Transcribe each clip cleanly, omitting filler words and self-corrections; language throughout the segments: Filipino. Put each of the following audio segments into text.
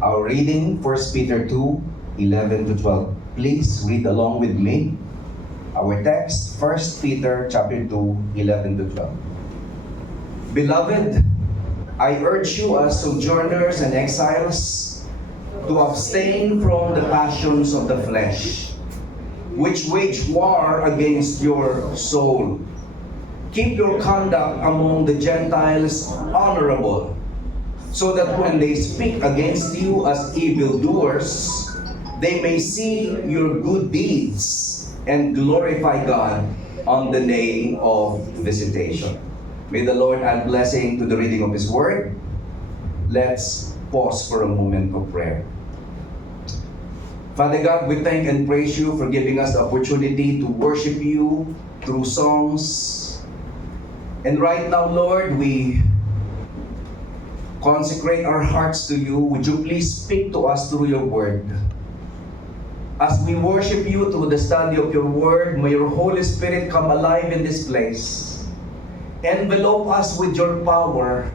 Our reading, 1 Peter 2:11-12. Please read along with me. Our text, 1 Peter chapter 2:11-12. Beloved, I urge you as sojourners and exiles to abstain from the passions of the flesh, which wage war against your soul. Keep your conduct among the Gentiles honorable, so that when they speak against you as evildoers, they may see your good deeds and glorify God on the day of visitation. May the Lord add blessing to the reading of His Word. Let's pause for a moment of prayer. Father God, we thank and praise you for giving us the opportunity to worship you through songs. And right now, Lord, we consecrate our hearts to you. Would you please speak to us through your word? As we worship you through the study of your word, may your Holy Spirit come alive in this place. Envelope us with your power.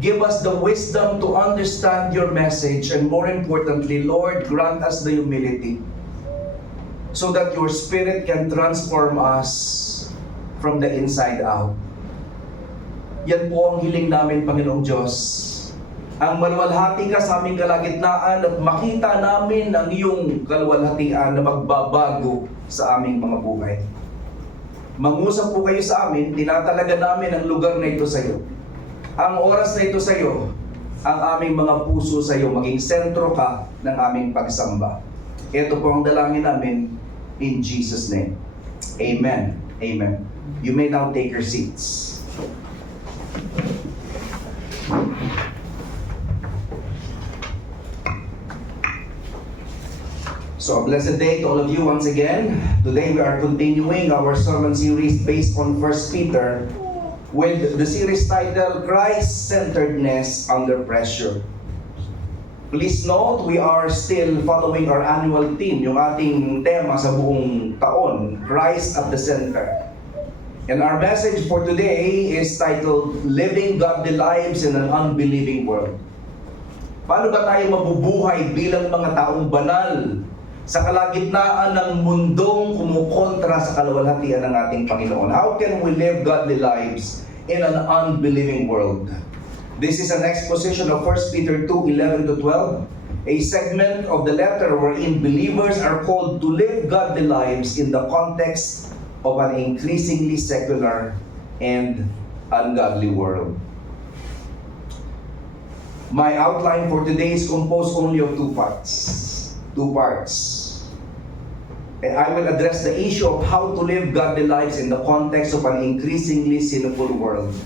Give us the wisdom to understand your message. And more importantly, Lord, grant us the humility so that your Spirit can transform us from the inside out. Yan po ang hiling namin, Panginoong Diyos. Ang maluwalhati ka sa aming kalagitnaan at makita namin ang iyong kaluwalhatian na magbabago sa aming mga buhay. Mangusap po kayo sa amin, tinatalaga namin ang lugar na ito sa iyo. Ang oras na ito sa iyo, ang aming mga puso sa iyo, maging sentro ka ng aming pagsamba. Ito po ang dalangin namin in Jesus' name. Amen. Amen. You may now take your seats. So a blessed day to all of you once again. Today we are continuing our sermon series based on 1 Peter with the series titled Christ-Centeredness Under Pressure. Please note, we are still following our annual theme, yung ating tema sa buong taon, Christ at the Center. And our message for today is titled, Living Godly Lives in an Unbelieving World. Paano ba tayo mabubuhay bilang mga taong banal sa kalagitnaan ng mundong kumukontra sa kaluwalhatian ng ating Panginoon? How can we live godly lives in an unbelieving world? This is an exposition of 1 Peter 2:11-12, a segment of the letter wherein believers are called to live godly lives in the context of an increasingly secular and ungodly world. My outline for today is composed only of two parts. And I will address the issue of how to live godly lives in the context of an increasingly sinful world.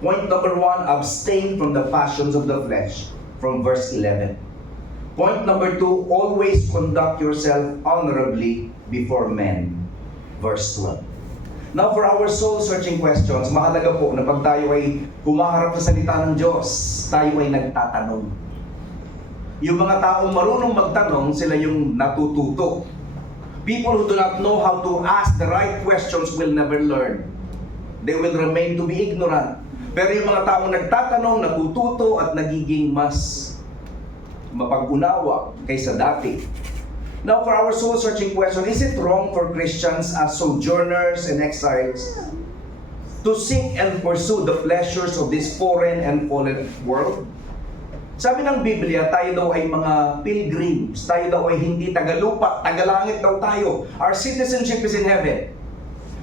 Point number 1, abstain from the passions of the flesh, from verse 11. Point number 2, always conduct yourself honorably before men, verse 12. Now for our soul-searching questions, mahalaga po na pag tayo ay humaharap sa salita ng Diyos, tayo ay nagtatanong. Yung mga taong marunong magtanong, sila yung natututo. People who do not know how to ask the right questions will never learn. They will remain to be ignorant. Pero yung mga taong nagtatanong, natututo at nagiging mas mapag-unawa kaysa dati. Now for our soul-searching question, is it wrong for Christians as sojourners and exiles to seek and pursue the pleasures of this foreign and fallen world? Sabi ng Biblia, tayo daw ay mga pilgrims, tayo daw ay hindi tagalupa, tagalangit daw tayo. Our citizenship is in heaven.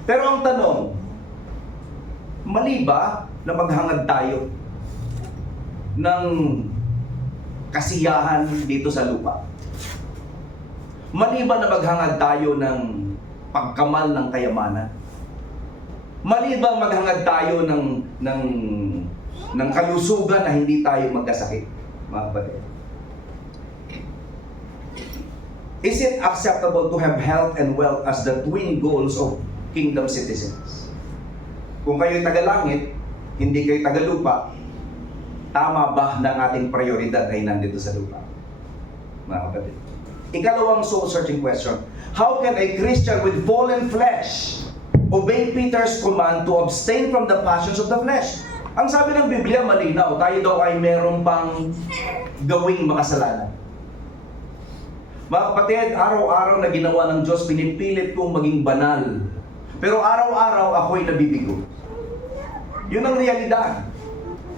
Pero ang tanong, mali ba na maghangad tayo ng kasiyahan dito sa lupa? Mali ba na maghangad tayo ng pagkamal ng kayamanan? Mali ba maghangad tayo ng kalusugan na hindi tayo magkasakit? Mga kapatid. Is it acceptable to have health and wealth as the twin goals of kingdom citizens? Kung kayo'y tagalangit, hindi kayo tagalupa, tama ba na ang ating prioridad ay nandito sa lupa? Mga kapatid. Ikalawang soul-searching question, how can a Christian with fallen flesh obey Peter's command to abstain from the passions of the flesh? Ang sabi ng Biblia malinaw, tayo daw ay meron pang gawing makasalanan. Mga kapatid, araw-araw na ginawa ng Diyos, pinipilit kong maging banal. Pero araw-araw ako'y nabibigo. Yun ang realidad.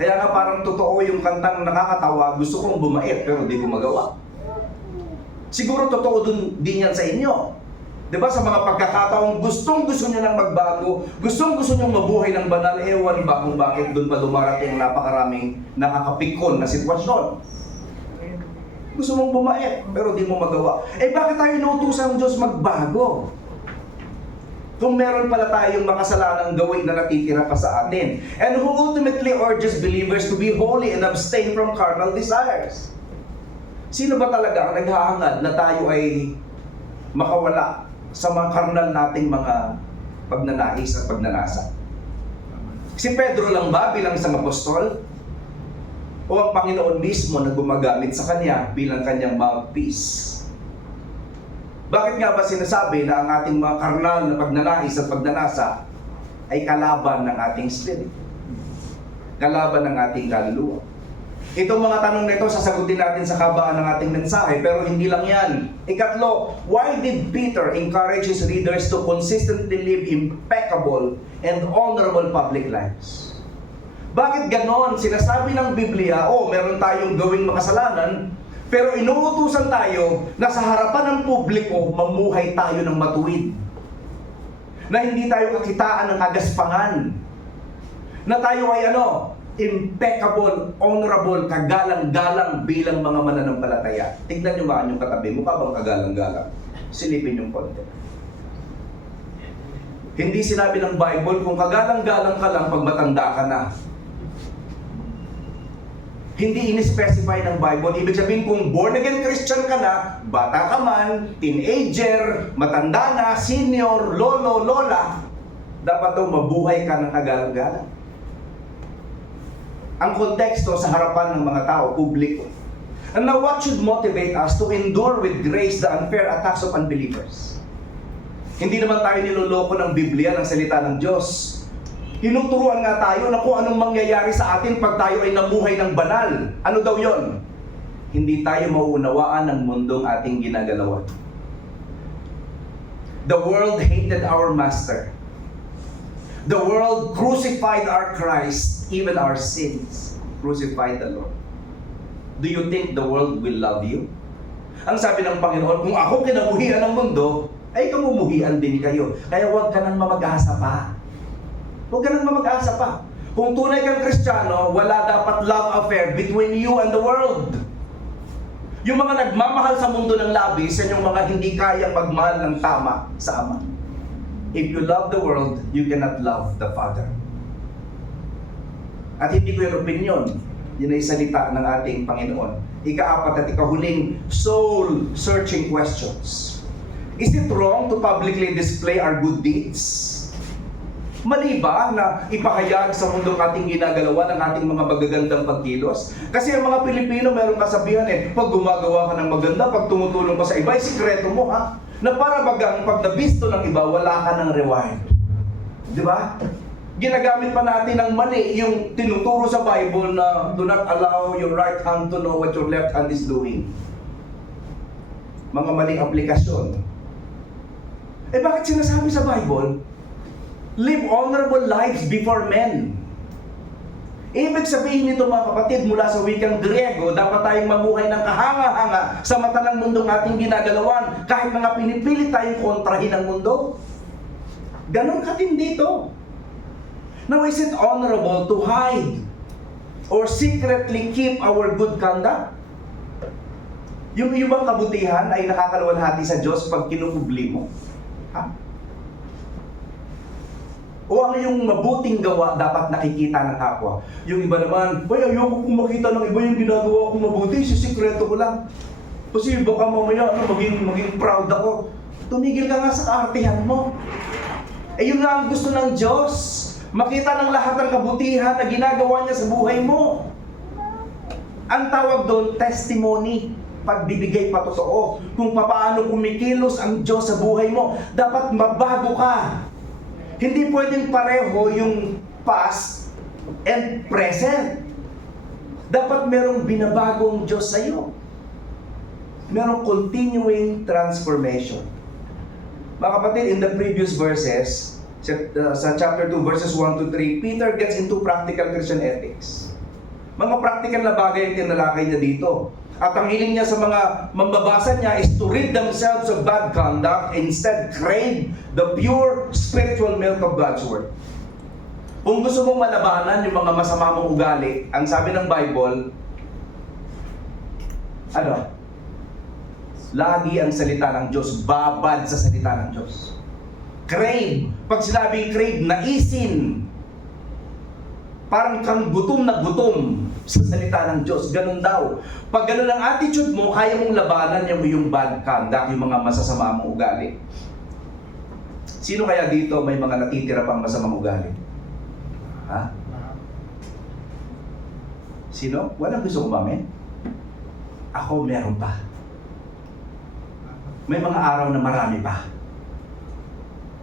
Kaya nga parang totoo yung kantang nakakatawa, gusto kong bumait pero di ko magawa. Siguro totoo din yan sa inyo. Diba sa mga pagkakataong gustong-gusto nyo nang magbago, gustong-gusto nyo mabuhay ng banal, ewan ba kung bakit doon pa dumarating napakaraming nakakapikon na sitwasyon. Gusto mong bumait, pero di mo magawa. Bakit tayo inuutusan ng Diyos magbago? Kung meron pala tayong makasalanang gawin na natitira pa sa atin. And who ultimately urges believers to be holy and abstain from carnal desires. Sino ba talaga ang naghahangad na tayo ay makawala sa mga karnal nating mga pagnanais at pagnanasa? Si Pedro lang ba bilang isang apostol? O ang Panginoon mismo na gumagamit sa kanya bilang kanyang mouthpiece? Bakit nga ba sinasabi na ang ating mga karnal na pagnanais at pagnanasa ay kalaban ng ating spirit? Kalaban ng ating kaluluwa. Itong mga tanong na ito, sasagutin natin sa kabaan ng ating mensahe, pero hindi lang yan. Ikatlo, why did Peter encourage his readers to consistently live impeccable and honorable public lives? Bakit ganon? Sinasabi ng Biblia, meron tayong gawing makasalanan, pero inuutusan tayo na sa harapan ng publiko, mamuhay tayo ng matuwid. Na hindi tayo kakitaan ng agaspangan. Na tayo ay impeccable, honorable, kagalang-galang bilang mga mananampalataya. Tignan nyo ba yung katabi, mukha bang kagalang-galang? Silipin yung konti. Hindi sinabi ng Bible kung kagalang-galang ka lang pag matanda ka na. Hindi in-specify ng Bible. Ibig sabihin kung born-again Christian ka na, bata ka man, teenager, matanda na, senior, lolo, lola, dapat mabuhay ka ng kagalang-galang. Ang konteksto sa harapan ng mga tao, publiko. And now, what should motivate us to endure with grace the unfair attacks of unbelievers? Hindi naman tayo niloloko ng Biblia, ng salita ng Diyos. Tinuturuan nga tayo na kung anong mangyayari sa atin pag tayo ay namuhay ng banal. Ano daw yon? Hindi tayo mauunawaan ng mundong ating ginagalawan. The world hated our master. The world crucified our Christ, even our sins crucified the Lord. Do you think the world will love you? Ang sabi ng Panginoon, kung ako kinabuhian ng mundo, ay kamumuhian din kayo. Kaya huwag ka nang mamag-asa pa. Huwag ka nang mamag-asa pa. Kung tunay kang Kristiyano, wala dapat love affair between you and the world. Yung mga nagmamahal sa mundo ng labis, yan yung mga hindi kayang magmahal ng tama sa Ama. If you love the world, you cannot love the Father. At hindi ko yung opinion, yun ay salita ng ating Panginoon. Ika-apat at ikahuling soul-searching questions. Is it wrong to publicly display our good deeds? Mali ba na ipahayag sa mundong ating ginagalawan ang ating mga magagandang pagkilos? Kasi ang mga Pilipino meron kasabihan pag gumagawa ka ng maganda, pag tumutulong ka sa iba, ay sikreto mo na para bagang pag nabisto ng iba, wala ka ng reward. Di ba? Ginagamit pa natin ng mali yung tinuturo sa Bible na do not allow your right hand to know what your left hand is doing. Mga maling aplikasyon. Bakit sinasabi sa Bible? Live honorable lives before men. Ibig sabihin nito mga kapatid, mula sa wikang Griego, dapat tayong mamuhay ng kahanga-hanga sa mata ng mundong ating ginagalawan, kahit mga pinipilit tayong kontrahin ng mundo. Ganon katindi ito. Now, is it honorable to hide or secretly keep our good conduct? Yung ibang kabutihan ay nakakaluwalhati sa Diyos pag kinukubli mo. O ang yung mabuting gawa dapat nakikita ng kapwa. Yung iba naman, ayoko kung makita ng iba yung ginagawa kong mabuti, sisikreto ko lang. Kasi baka mamaya maging proud ako. Tumigil ka nga sa kaartihan mo. Yun nga ang gusto ng Diyos. Makita ng lahat ng kabutihan na ginagawa niya sa buhay mo. Ang tawag doon, testimony. Pagbibigay patotoo. Kung paano kumikilos ang Diyos sa buhay mo. Dapat mabago ka. Hindi pwedeng pareho yung past and present. Dapat merong binabagong Diyos sa iyo. Merong continuing transformation. Mga kapatid, in the previous verses, sa chapter 2, verses 1 to 3, Peter gets into practical Christian ethics. Mga practical na bagay ang tinalakay niya dito. At ang hiling niya sa mga mambabasa niya is to rid themselves of bad conduct, instead crave the pure spiritual milk of God's Word. Kung gusto mong malabanan yung mga masama mong ugali, ang sabi ng Bible, lagi ang salita ng Diyos, babad sa salita ng Diyos. Crave. Pag sinabing crave, naisin. Parang kang gutom na gutom sa salita ng Diyos. Ganun daw. Pag ganun ang attitude mo, kaya mong labanan yung bad conduct, yung mga masasama mong ugali. Sino kaya dito may mga natitira pang masamang ugali? Ha? Sino? Walang gusto umamin? Ako meron pa. May mga araw na marami pa.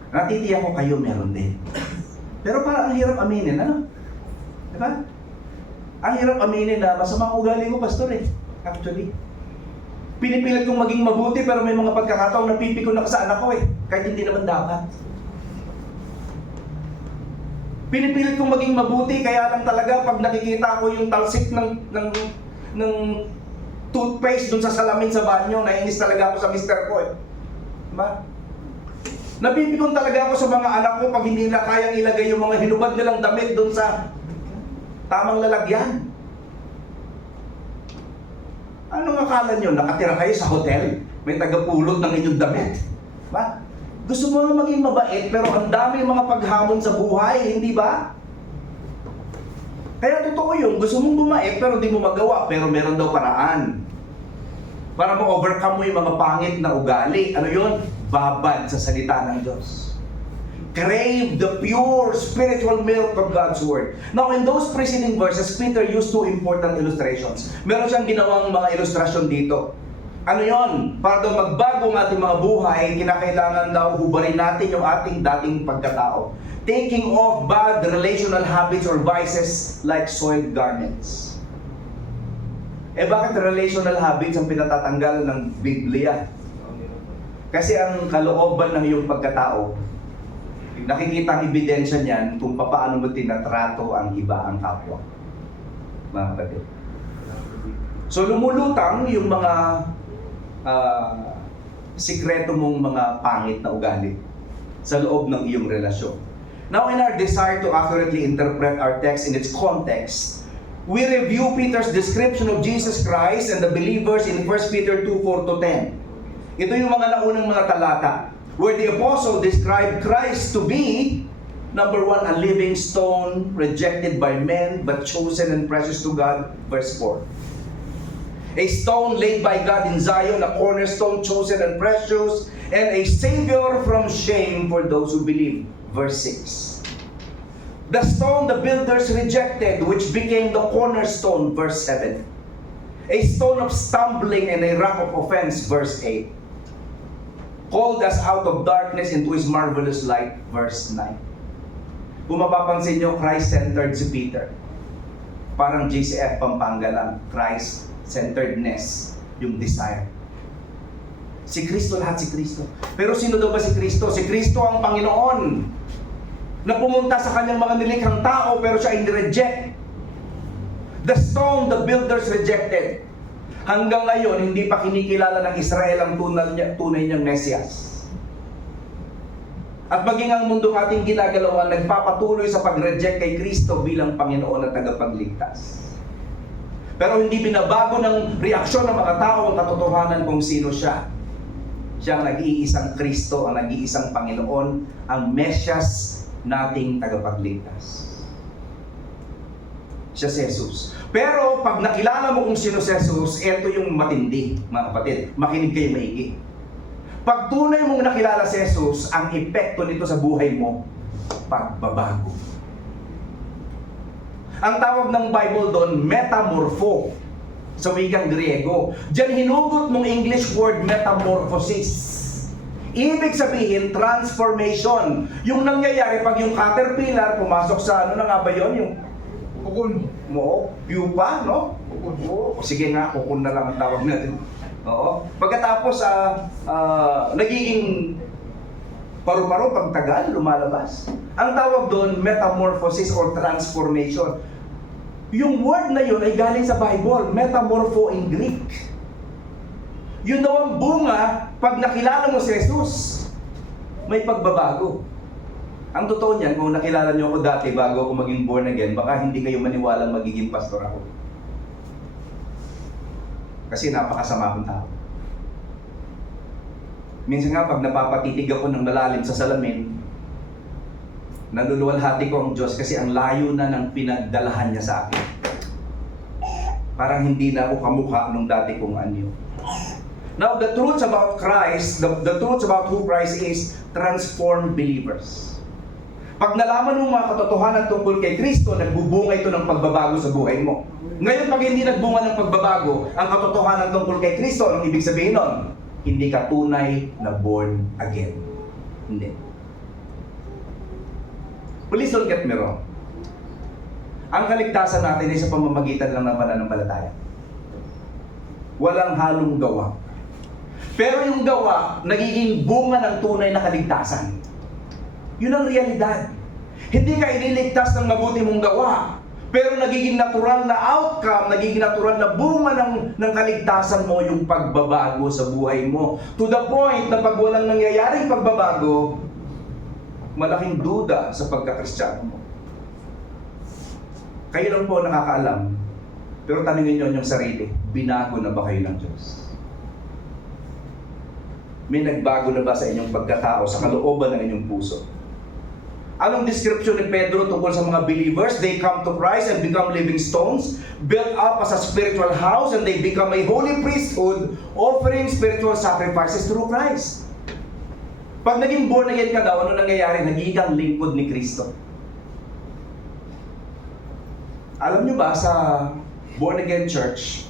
Natitiyak ko kayo meron din. Pero parang ang hirap aminin, ano? Diba? Ang hirap aminin na masamang ugali ko, pastor actually. Pinipilit kong maging mabuti pero may mga pagkakataon na pipikon na sa anak ko kahit hindi naman dapat. Pinipilit kong maging mabuti kaya lang talaga pag nakikita ko yung talsik ng toothpaste dun sa salamin sa banyo, nainis talaga ako sa mister ko Diba? Napipikon talaga ako sa mga anak ko pag hindi na kayang ilagay yung mga hinubad nilang damit dun sa tamang lalagyan. Anong akala nyo? Nakatira kayo sa hotel? May tagapulot ng inyong damit? Ba? Gusto mo na maging mabait pero ang dami mga paghamon sa buhay, hindi ba? Kaya totoo yun, gusto mong bumait pero di mo magawa, pero meron daw paraan. Para ma-overcome mo yung mga pangit na ugali. Ano yun? Babad sa salita ng Diyos. Crave the pure spiritual milk of God's Word. Now, in those preceding verses, Peter used two important illustrations. Meron siyang ginawang mga ilustrasyon dito. Ano yon? Para daw magbago ang ating mga buhay, kinakailangan daw hubarin natin yung ating dating pagkatao. Taking off bad relational habits or vices like soiled garments. Bakit relational habits ang pinatatanggal ng Biblia? Kasi ang kalooban ng iyong pagkatao, nakikita ang ebidensya niyan kung paano mo tinatrato ang iba, ang kapwa. Mga kapatid. So lumulutang yung mga sikreto mong mga pangit na ugali sa loob ng iyong relasyon. Now, in our desire to accurately interpret our text in its context, we review Peter's description of Jesus Christ and the believers in 1 Peter 2:4-10. Ito yung mga naunang mga talata where the apostle described Christ to be, number 1, a living stone, rejected by men, but chosen and precious to God, verse 4. A stone laid by God in Zion, a cornerstone chosen and precious, and a savior from shame for those who believe, verse 6. The stone the builders rejected, which became the cornerstone, verse 7. A stone of stumbling and a rock of offense, verse 8. Called us out of darkness into His marvelous light, verse 9. Kung mapapansin nyo, Christ-centered si Peter. Parang GCF Pampanga lang, Christ-centeredness, yung desire. Si Kristo, lahat si Kristo. Pero sino daw ba si Kristo? Si Kristo ang Panginoon na pumunta sa kanyang mga nilikhang tao pero siya in-reject. The stone the builders rejected. Hanggang ngayon, hindi pa kinikilala ng Israel ang tunay niyang Mesiyas. At maging ang mundong ating ginagalawan, nagpapatuloy sa pag-reject kay Kristo bilang Panginoon at tagapagligtas. Pero hindi binabago ng reaksyon ng mga tao ang katotohanan kung sino siya. Siya ang nag-iisang Kristo, ang nag-iisang Panginoon, ang Mesiyas nating tagapagligtas. Siya si Jesus. Pero pag nakilala mo kung sino si Jesus, ito yung matindi, mga kapatid. Makinig kayo maigi. Pag tunay mong nakilala si Jesus, ang epekto nito sa buhay mo, pagbabago. Ang tawag ng Bible doon, metamorpho, sa wikang Griego. Diyan hinugot ng English word metamorphosis. Ibig sabihin, transformation. Yung nangyayari pag yung caterpillar pumasok sa, ano na nga ba yun? Yung pupa, no? Oo, sige nga, kukun na lang ang tawag natin. Oo. Pagkatapos, nagiging paru-paro pag tagal, lumalabas. Ang tawag doon, metamorphosis or transformation. Yung word na yun ay galing sa Bible, metamorpho in Greek. Yun daw ang bunga, pag nakilala mo si Jesus, may pagbabago. Ang totoo niyan, kung nakilala niyo ako dati bago ako maging born again, baka hindi kayo maniwalang magiging pastor ako. Kasi napakasama akong tao. Minsan nga, pag napapatitig ako ng malalim sa salamin, naluluwalhati ko ang Diyos kasi ang layo na ng pinagdalahan niya sa akin. Parang hindi na ako kamukha nung dati kong anyo. Now, the truths about Christ, the truths about who Christ is, transform believers. Pag nalaman mo mga katotohanan tungkol kay Kristo, nagbubunga ito ng pagbabago sa buhay mo. Ngayon, pag hindi nagbunga ng pagbabago, ang katotohanan tungkol kay Kristo, anong ibig sabihin nun? Hindi ka tunay na born again. Hindi. Please don't get me wrong. Ang kaligtasan natin ay sa pamamagitan lang ng pananampalataya. Walang halong gawa. Pero yung gawa, nagiging bunga ng tunay na kaligtasan. Yun ang realidad. Hindi ka iniligtas ng mabuti mong gawa, pero nagiging natural na outcome, nagiging natural na bunga ng kaligtasan mo yung pagbabago sa buhay mo. To the point na pag walang nangyayaring pagbabago, malaking duda sa pagkakristyano mo. Kayo lang po nakakaalam, pero tanungin niyo yung sarili, binago na ba kayo ng Diyos? May nagbago na ba sa inyong pagkatao, sa kalooban ng inyong puso? Anong description ni Pedro tungkol sa mga believers? They come to Christ and become living stones, built up as a spiritual house, and they become a holy priesthood, offering spiritual sacrifices through Christ. Pag naging born again ka daw, ano nangyayari? Nagiging kang lingkod ni Kristo. Alam nyo ba, sa born again church,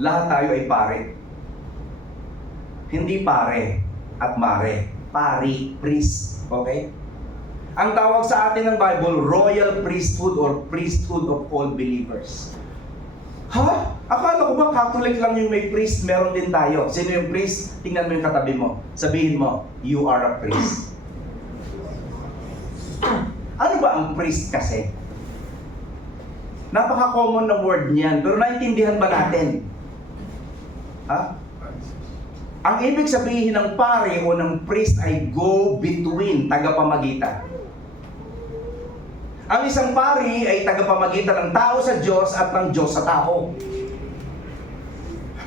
lahat tayo ay pare. Hindi pare at mare. Pari, priest. Okay? Ang tawag sa atin ng Bible, royal priesthood or priesthood of all believers. Ha? Akala ko ba Catholic lang yung may priest? Meron din tayo. Sino yung priest? Tingnan mo yung katabi mo. Sabihin mo, you are a priest. Ano ba ang priest kasi? Napaka-common na word niyan, pero naintindihan ba natin? Ha? Ang ibig sabihin ng pare o ng priest ay go-between, tagapamagitan. Ang isang pari ay tagapamagitan ng tao sa Diyos at ng Diyos sa tao.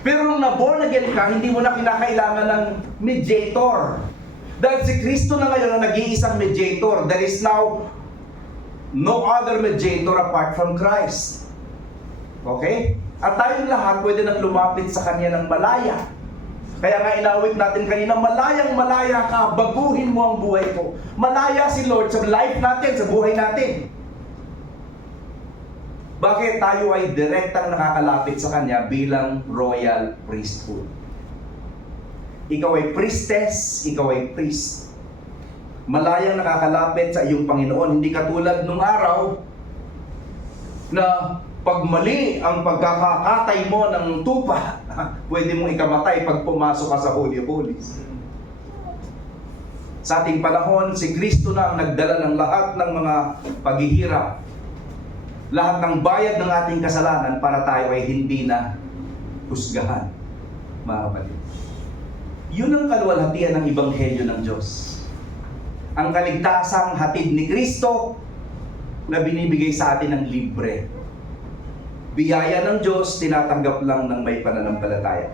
Pero nung na-born again ka, hindi mo na kinakailangan ng mediator. Dahil si Kristo na ngayon ang nag-iisang mediator. There is now no other mediator apart from Christ. Okay? At tayong lahat pwede nang lumapit sa Kanya ng malaya. Kaya nga inawit natin kanina, malayang malaya ka, baguhin mo ang buhay ko. Malaya si Lord sa life natin, sa buhay natin. Bakit tayo ay direktang nakakalapit sa Kanya bilang royal priesthood? Ikaw ay priestess, ikaw ay priest. Malayang nakakalapit sa iyong Panginoon, hindi katulad nung araw na pag mali ang pagkakakatay mo ng tupa, pwede mong ikamatay pag pumasok ka sa Holy of Holies. Sa ating panahon, si Kristo na ang nagdala ng lahat ng mga paghihirap, lahat ng bayad ng ating kasalanan para tayo ay hindi na husgahan, mga kapatid. Yun ang kaluwalhatian ng Ebanghelyo ng Diyos. Ang kaligtasang hatid ni Kristo na binibigay sa atin ng libre. Biyaya ng Diyos, tinatanggap lang ng may pananampalataya.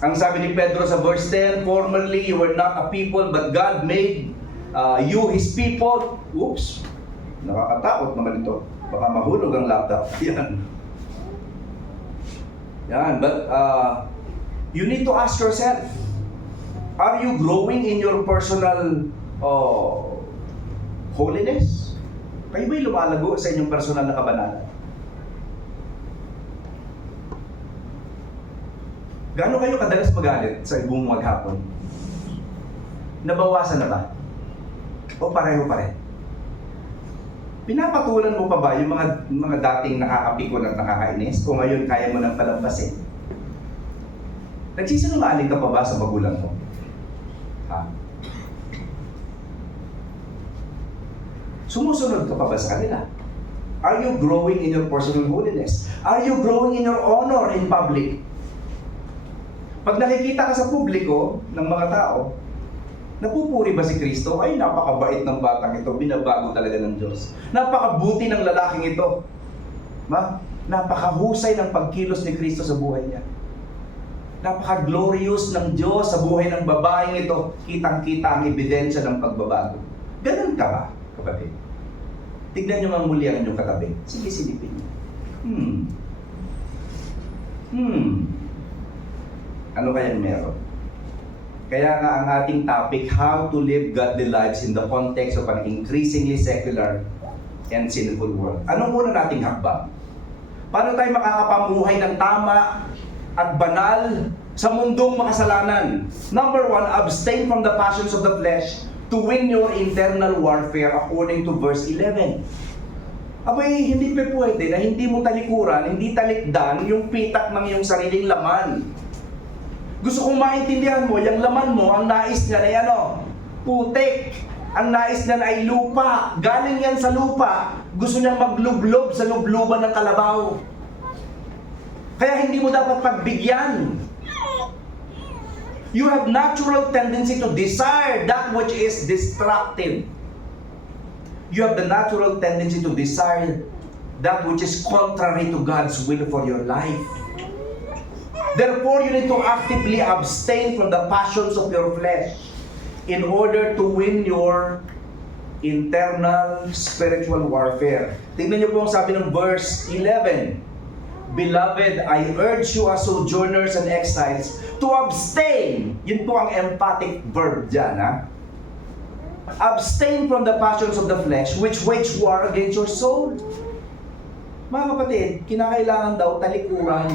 Ang sabi ni Pedro sa verse 10, formerly you were not a people, but God made you His people. Oops, nakakatakot naman ito. Baka mahulog ang laptop. Yan. But you need to ask yourself, are you growing in your personal holiness? Kayo ba'y lumalago sa inyong personal na kabanalan? Gaano kayo kadalas magalit sa buong maghapon? Nabawasan na ba? O pareho pa rin? Pinapatulan mo pa ba yung mga dating nakakapikon at nakakainis? O ngayon kaya mo nang palampasin? Nagsisinungaling ka pa ba sa magulang mo? Ha? Sumusunod ka pa ba sa kanila? Are you growing in your personal holiness? Are you growing in your honor in public? Pag nakikita ka sa publiko ng mga tao, napupuri ba si Kristo? Ay, napakabait ng batang ito, binabago talaga ng Diyos. Napakabuti ng lalaking ito. Napakahusay ng pagkilos ni Kristo sa buhay niya. Napaka-glorious ng Diyos sa buhay ng babaeng ito. Kitang-kita ang ebidensya ng pagbabago. Ganun ka ba, kapatid? Tignan nyo nga muli ang inyong katabi. Sige, silipin nyo. Ano kayang meron? Kaya nga ang ating topic, how to live godly lives in the context of an increasingly secular and sinful world. Anong muna nating hakbang? Paano tayo makakapamuhay ng tama at banal sa mundong makasalanan? Number 1, abstain from the passions of the flesh to win your internal warfare according to verse 11. Abay, hindi pa pwede na hindi mo talikuran, hindi talikdan yung pitak ng iyong sariling laman. Gusto kong maintindihan mo, yung laman mo, ang nais niyan ay ano? Putik. Ang nais niyan ay lupa. Galing yan sa lupa. Gusto niyang maglublob sa lubluban ng kalabaw. Kaya hindi mo dapat pagbigyan. You have natural tendency to desire that which is destructive. You have the natural tendency to desire that which is contrary to God's will for your life. Therefore, you need to actively abstain from the passions of your flesh in order to win your internal spiritual warfare. Tingnan niyo po ang sabi ng verse 11. Beloved, I urge you as sojourners and exiles to abstain. Yun po ang emphatic verb dyan, ha? Abstain from the passions of the flesh which wage war against your soul. Mga kapatid, kinakailangan daw talikuran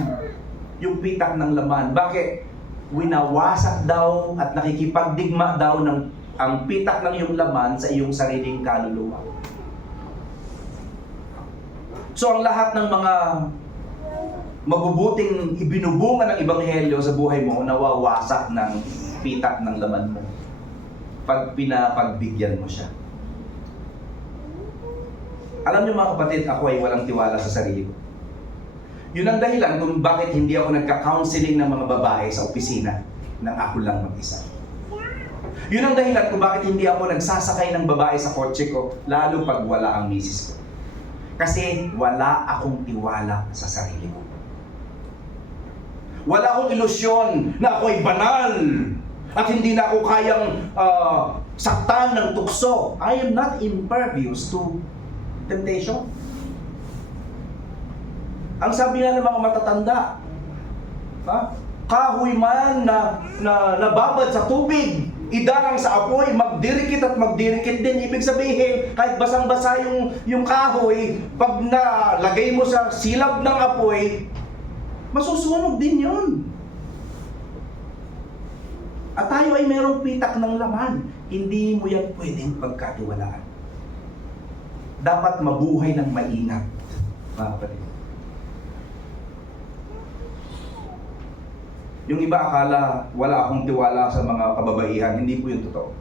yung pitak ng laman. Bakit? Winawasak daw at nakikipagdigma daw ng ang pitak ng iyong laman sa iyong sariling kaluluwa. So ang lahat ng mga mabubuting ibinubunga ng Ebanghelyo sa buhay mo, nawawasak ng pitak ng laman mo pag pinapagbigyan mo siya. Alam niyo mga kapatid, ako ay walang tiwala sa sarili ko. Yun ang dahilan kung bakit hindi ako nagka-counseling ng mga babae sa opisina nang ako lang mag-isa. Yun ang dahilan kung bakit hindi ako nagsasakay ng babae sa kotse ko, lalo pag wala ang misis ko. Kasi wala akong tiwala sa sarili ko. Wala akong ilusyon na ako ay banal at hindi na ako kayang saktan ng tukso. I am not impervious to temptation. Ang sabi nga ng mga matatanda, kahoy man na nababad sa tubig, idarang sa apoy, magdirikit at magdirikit din. Ibig sabihin, kahit basang-basa yung kahoy, pag nalagay mo sa silab ng apoy, masusunog din yun. At tayo ay merong pitak ng laman. Hindi mo yan pwedeng pagkatiwalaan. Dapat mabuhay ng maingat, mga kapatid. Yung iba akala wala akong tiwala sa mga kababaihan, hindi po yun totoo.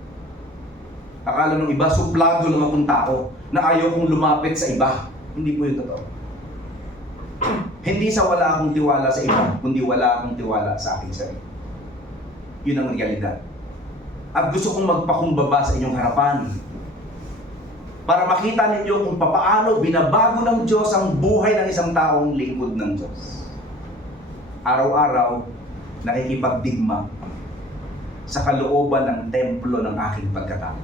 Akala ng iba, suplado lang akong tao na ayaw kong lumapit sa iba. Hindi po yun totoo. Hindi sa wala akong tiwala sa iba, kundi wala akong tiwala sa aking sarili. Yun ang realidad. At gusto kong magpakumbaba sa inyong harapan para makita ninyo kung papaano binabago ng Diyos ang buhay ng isang taong lingkod ng Diyos. Araw-araw, nakikipagdigma sa kalooban ng templo ng aking pagkatao.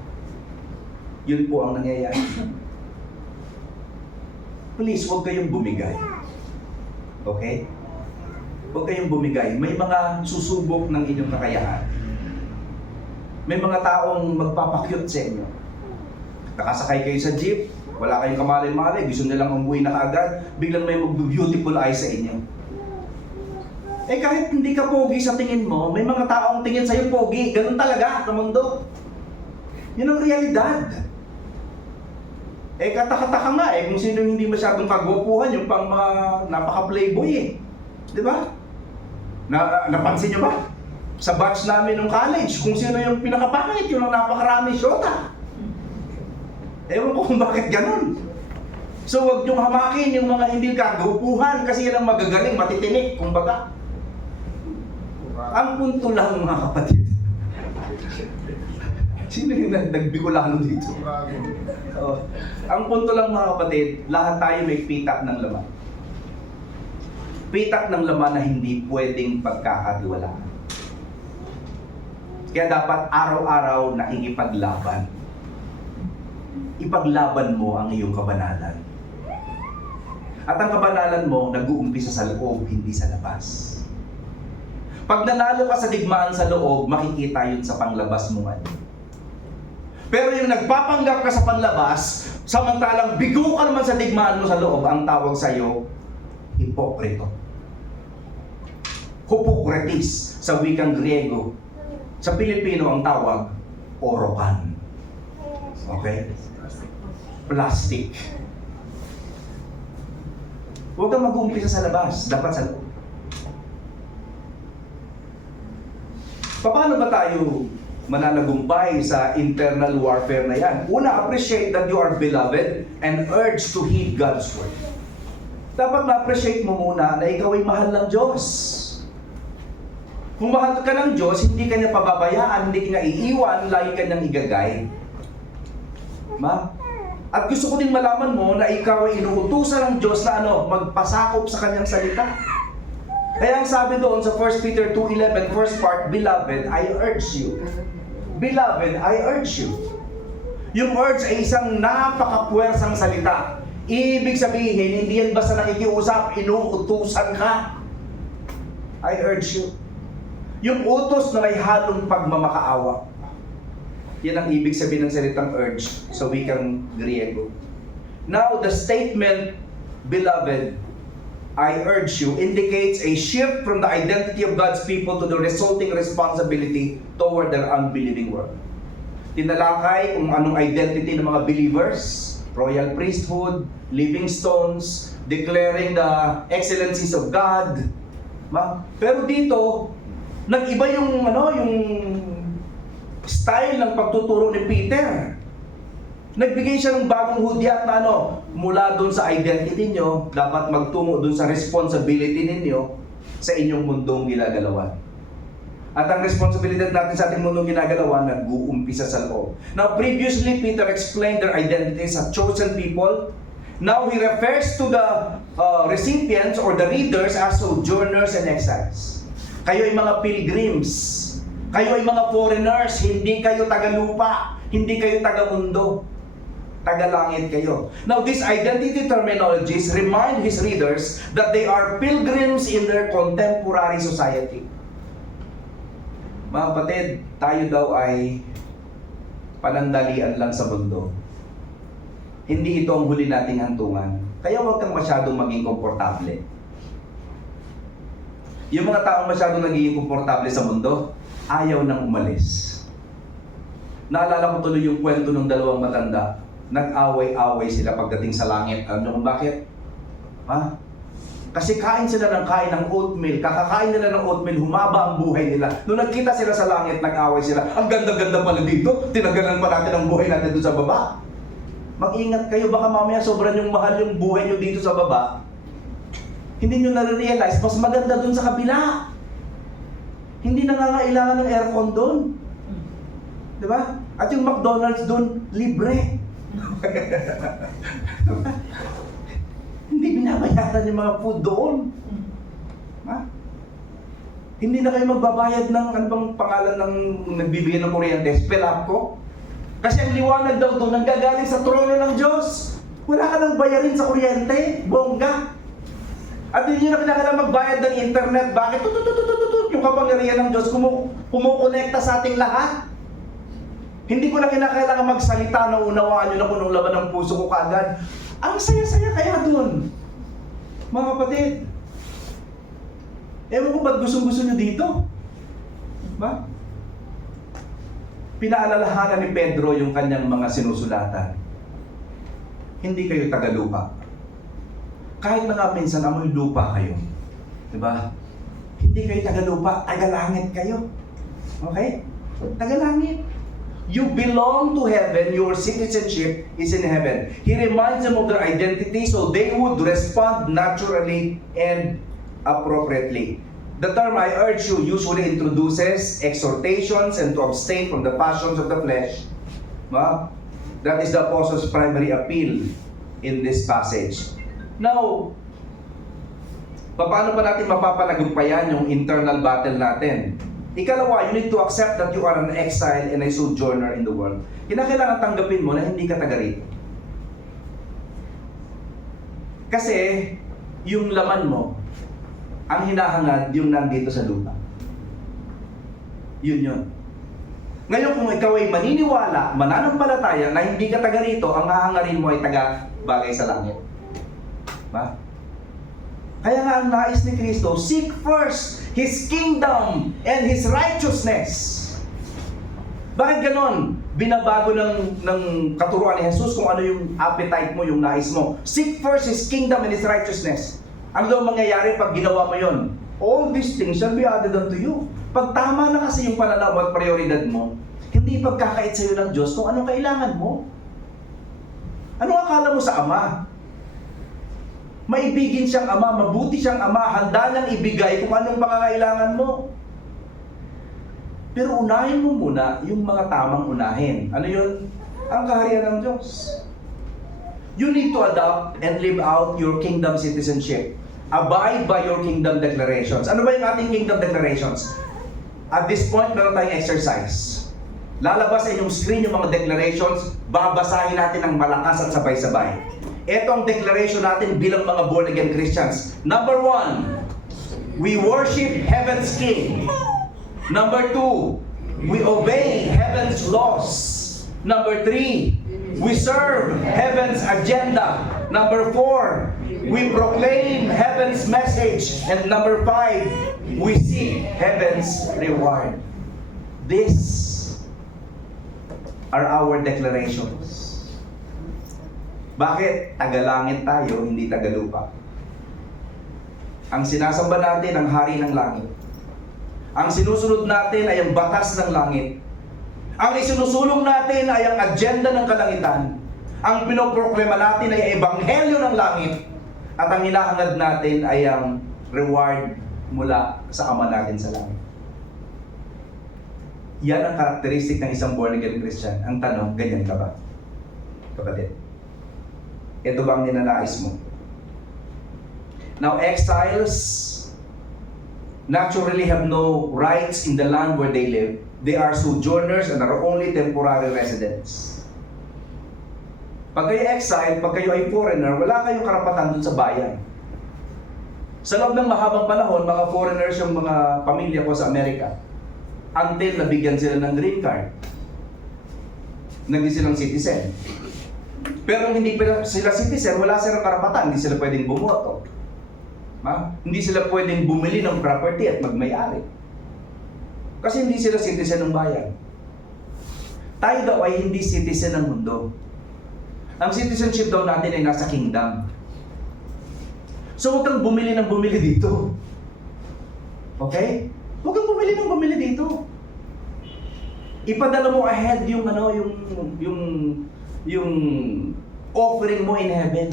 Yun po ang nangyayari. Please, huwag kayong bumigay. Okay? Huwag kayong bumigay. May mga susubok ng inyong kakayahan. May mga taong magpapakyut sa inyo. Nakasakay kayo sa jeep, wala kayong kamalay-malay, gusto nilang umuwi na kaagad, biglang may mag-beautiful eyes sa inyo. Eh kahit hindi ka pogi sa tingin mo, may mga taong tingin sa'yo pogi. Ganun talaga sa mundo. Yun ang realidad. Katakataka nga kung sino hindi masyadong kagwapuhan, yung pang mga napaka-playboy Di ba? Napansin nyo ba? Sa batch namin ng college, kung sino yung pinakapangit, yun ang napakarami syota. Ewan ko kung bakit ganun. So wag niyong hamakin yung mga hindi kagwapuhan kasi yan ang magagaling, matitinik, kumbaga. Ang punto lang mga kapatid. Sino yung nagbicolano dito? Ang punto lang mga kapatid, lahat tayo may pitak ng laman. Pitak ng laman na hindi pwedeng pagkakatiwalaan. Kaya dapat araw-araw nakikipaglaban. Ipaglaban mo ang iyong kabanalan. At ang kabanalan mo, nag-uumpisa sa loob, hindi sa labas. Pag nanalo ka sa digmaan sa loob, makikita yun sa panglabas mo. Pero yung nagpapanggap ka sa panlabas, samantalang bigo ka naman sa digmaan mo sa loob, ang tawag sa'yo, hipokrito. Hypocrites sa wikang Griego. Sa Pilipino ang tawag, orokan. Okay? Plastic. Huwag kang mag-uumpisa sa labas, dapat sa loob. Paano ba tayo mananagumpay sa internal warfare na yan? Una, appreciate that you are beloved and urge to heed God's word. Dapat ma-appreciate mo muna na ikaw ay mahal ng Diyos. Kung mahal ka ng Diyos, hindi ka niya pababayaan, hindi ka niya iiwan, lagi ka niyang igagay. At gusto ko din malaman mo na ikaw ay inuutusan ng Diyos na magpasakop sa kanyang salita. Kaya ang sabi doon sa 1 Peter 2:11, first part, Beloved, I urge you. Beloved, I urge you. Yung urge ay isang napakapuwersang salita. Ibig sabihin, hindi yan basta nakikiusap, inuutusan ka. I urge you. Yung utos na may halong pagmamakaawa. Yan ang ibig sabihin ng salitang urge sa wikang Griego. Now, the statement, Beloved, I urge you, indicates a shift from the identity of God's people to the resulting responsibility toward their unbelieving world. Tinalakay kung anong identity ng mga believers, royal priesthood, living stones, declaring the excellencies of God. Pero dito, nag-iba yung style ng pagtuturo ni Peter. Nagbigay siya ng bagong hudyat na mula doon sa identity niyo, dapat magtungo doon sa responsibility ninyo sa inyong mundong ginagalawan. At ang responsibilidad natin sa ating mundong ginagalawan, nag-uumpisa sa loob. Now, previously, Peter explained their identities as chosen people. Now, he refers to the recipients or the readers as sojourners and exiles. Kayo ay mga pilgrims. Kayo ay mga foreigners. Hindi kayo taga-lupa. Hindi kayo taga-mundo. Taga-langit kayo. Now, these identity terminologies remind his readers that they are pilgrims in their contemporary society. Mga kapatid, tayo daw ay panandalian lang sa mundo. Hindi ito ang huli nating hantungan. Kaya huwag kang masyadong maging komportable. Yung mga taong masyadong naging komportable sa mundo, ayaw nang umalis. Naalala ko tuloy yung kwento ng dalawang matanda. Nag-away-away sila pagdating sa langit. Ano kung bakit? Kasi kain sila ng kain ng oatmeal. Kakakain nila ng oatmeal, humaba ang buhay nila. Nung nagkita sila sa langit, nag-away sila. Ang ganda-ganda pala dito. Tinagalan pa natin ang buhay natin doon sa baba. Mag-ingat kayo, baka mamaya sobrang yung mahal yung buhay nyo dito sa baba. Hindi nyo nare-realize, mas maganda doon sa kabila. Hindi nangangailangan ng aircon doon. Diba? At yung McDonald's doon, libre. Hindi binabayaran yung mga food doon. Hindi na kayo magbabayad ng ano bang pangalan ng nagbibigay ng kuryente? Spelapco? Kasi ang liwanag daw doon nanggagaling sa trono ng Diyos. Wala ka nang bayarin sa kuryente, bongga. At hindi nyo na kailangan magbayad ng internet. Bakit? Yung kapangyarihan ng Diyos kumukonekta sa ating lahat. Hindi ko na kinakailangan magsalita na unawaan nyo na kung nung laman ng puso ko kaagad. Ang saya-saya kaya dun. Mga kapatid, ewan ko ba't gustong-gusto nyo dito? Ba? Pinaalalahanan ni Pedro yung kanyang mga sinusulatan. hindi kayo taga-lupa. Kahit na nga minsan amoy lupa kayo. Diba? Hindi kayo taga-lupa, taga-langit kayo. Okay? Taga-langit. You belong to heaven, your citizenship is in heaven. He reminds them of their identity so they would respond naturally and appropriately. The term I urge you usually introduces exhortations and to abstain from the passions of the flesh. That is the apostle's primary appeal in this passage. Now, paano pa natin mapapanagumpayan yung internal battle natin? Ikalawa, you need to accept that you are an exile and a sojourner in the world. Kinakailangan tanggapin mo na hindi ka taga rito. Kasi, yung laman mo, ang hinahangad yung nandito sa lupa. Yun. Ngayon kung ikaw ay maniniwala, mananampalataya na hindi ka taga rito, ang hahangarin mo ay taga bagay sa langit. Ba? Kaya nga ang nais ni Kristo, seek first His kingdom and His righteousness. Bakit ganon? Binabago ng katuruan ni Jesus kung ano yung appetite mo, yung nais mo. Seek first His kingdom and His righteousness. Ano daw mangyayari pag ginawa mo yon? All these things shall be added unto you. Pag tama na kasi yung pananaw at prioridad mo, hindi pagkakait sa'yo ng Diyos kung anong kailangan mo. Ano akala mo sa Ama? Maibigin siyang Ama, mabuti siyang Ama, handa niyang ibigay kung anong pangangailangan mo. Pero unahin mo muna yung mga tamang unahin. Ano yun? Ang kaharian ng Diyos. You need to adopt and live out your kingdom citizenship. Abide by your kingdom declarations. Ano ba yung ating kingdom declarations? At this point, meron tayong exercise. Lalabas sa inyong screen yung mga declarations, babasahin natin ng malakas at sabay-sabay. Ito ang declaration natin bilang mga born-again Christians. Number 1, we worship Heaven's King. Number 2, we obey Heaven's laws. Number 3, we serve Heaven's agenda. Number 4, we proclaim Heaven's message. And number 5, we seek Heaven's reward. These are our declarations. Bakit? Tagalangit tayo, hindi tagalupa. Ang sinasamba natin ang hari ng langit. Ang sinusunod natin ay ang batas ng langit. Ang isinusulong natin ay ang agenda ng kalangitan. Ang pinoproklema natin ay ang ebanghelyo ng langit. At ang hinahangad natin ay ang reward mula sa Ama natin sa langit. Yan ang karakteristik ng isang born-again Christian. Ang tanong, ganyan ka ba? Kapatid, ito ba ang ninanais mo? Now, exiles naturally have no rights in the land where they live. They are sojourners and are only temporary residents. Pag kayo exile, pag kayo ay foreigner, wala kayong karapatan dun sa bayan. Sa loob ng mahabang panahon, mga foreigners yung mga pamilya ko sa Amerika. Until nabigyan sila ng green card. Naging silang citizen. Pero kung hindi sila citizen, wala silang karapatan. Hindi sila pwedeng bumoto. Hindi sila pwedeng bumili ng property at magmay-ari. Kasi hindi sila citizen ng bayan. Tayo daw ay hindi citizen ng mundo. Ang citizenship daw natin ay nasa kingdom. So huwag kang bumili ng bumili dito. Okay? Huwag kang bumili ng bumili dito. Ipadala mo ahead yung yung offering mo in heaven.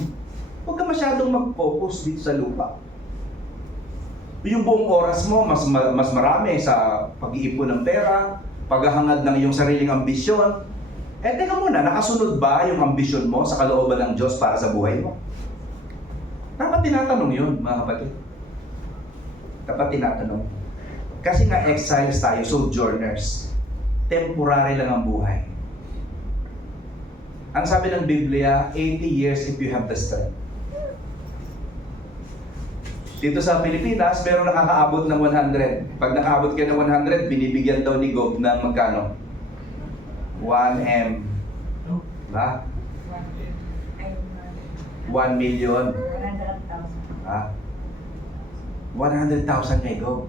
Huwag ka masyadong mag-focus dito sa lupa. Yung buong oras mo, mas marami sa pag-iipon ng pera, paghahangad ng iyong sariling ambisyon. Teka muna, nakasunod ba yung ambisyon mo sa kalooban ng Diyos para sa buhay mo? Dapat tinatanong yun, mga kapatid. Dapat tinatanong. Kasi nga exiles tayo, sojourners. Temporary lang ang buhay. Ang sabi ng Biblia, 80 years if you have the strength. Dito sa Pilipinas, meron nakakaabot ng 100. Pag nakaabot ka ng 100, binibigyan daw ni Gob ng magkano? 1M. Ha? 1 million. 100,000. Ha? 100,000 kay Gob.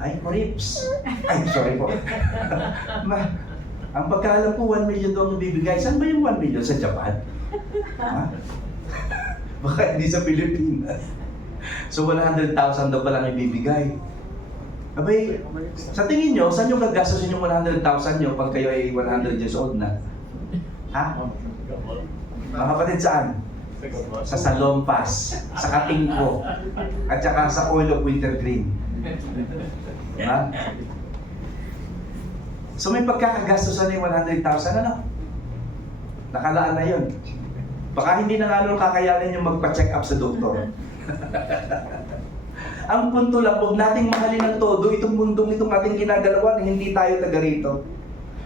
Ay, rips. Ay, sorry po. Ang pagkaalam ko, 1 million daw ang bibigay. Saan ba yung 1 million? Sa Japan? Ha? Baka hindi sa Pilipinas. So 100,000 daw pa lang ibibigay. Abay, sa tingin nyo, saan nyo gagastusin yung 100,000 nyo pag kayo ay 100 years old na? Ha? Mga kapatid, saan? Sa salompas, sa katingko, at saka sa oil of wintergreen. Ha? So may pagkakagastusan na yung 100,000, ano? Nakalaan na yun. Baka hindi na nga nung kakayanin yung magpa-check up sa doktor. Ang punto lang, huwag nating mahalin ng todo itong mundong itong ating ginagalawan na hindi tayo taga rito.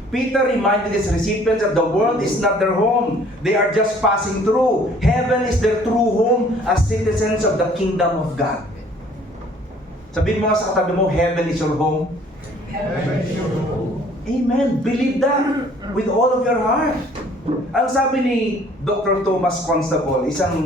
Peter reminded his recipients that the world is not their home. They are just passing through. Heaven is their true home as citizens of the kingdom of God. Sabihin mo nga sa katabi mo, heaven is your home. Heaven is your home. Amen. Believe that with all of your heart. Ang sabi ni Dr. Thomas Constable, isang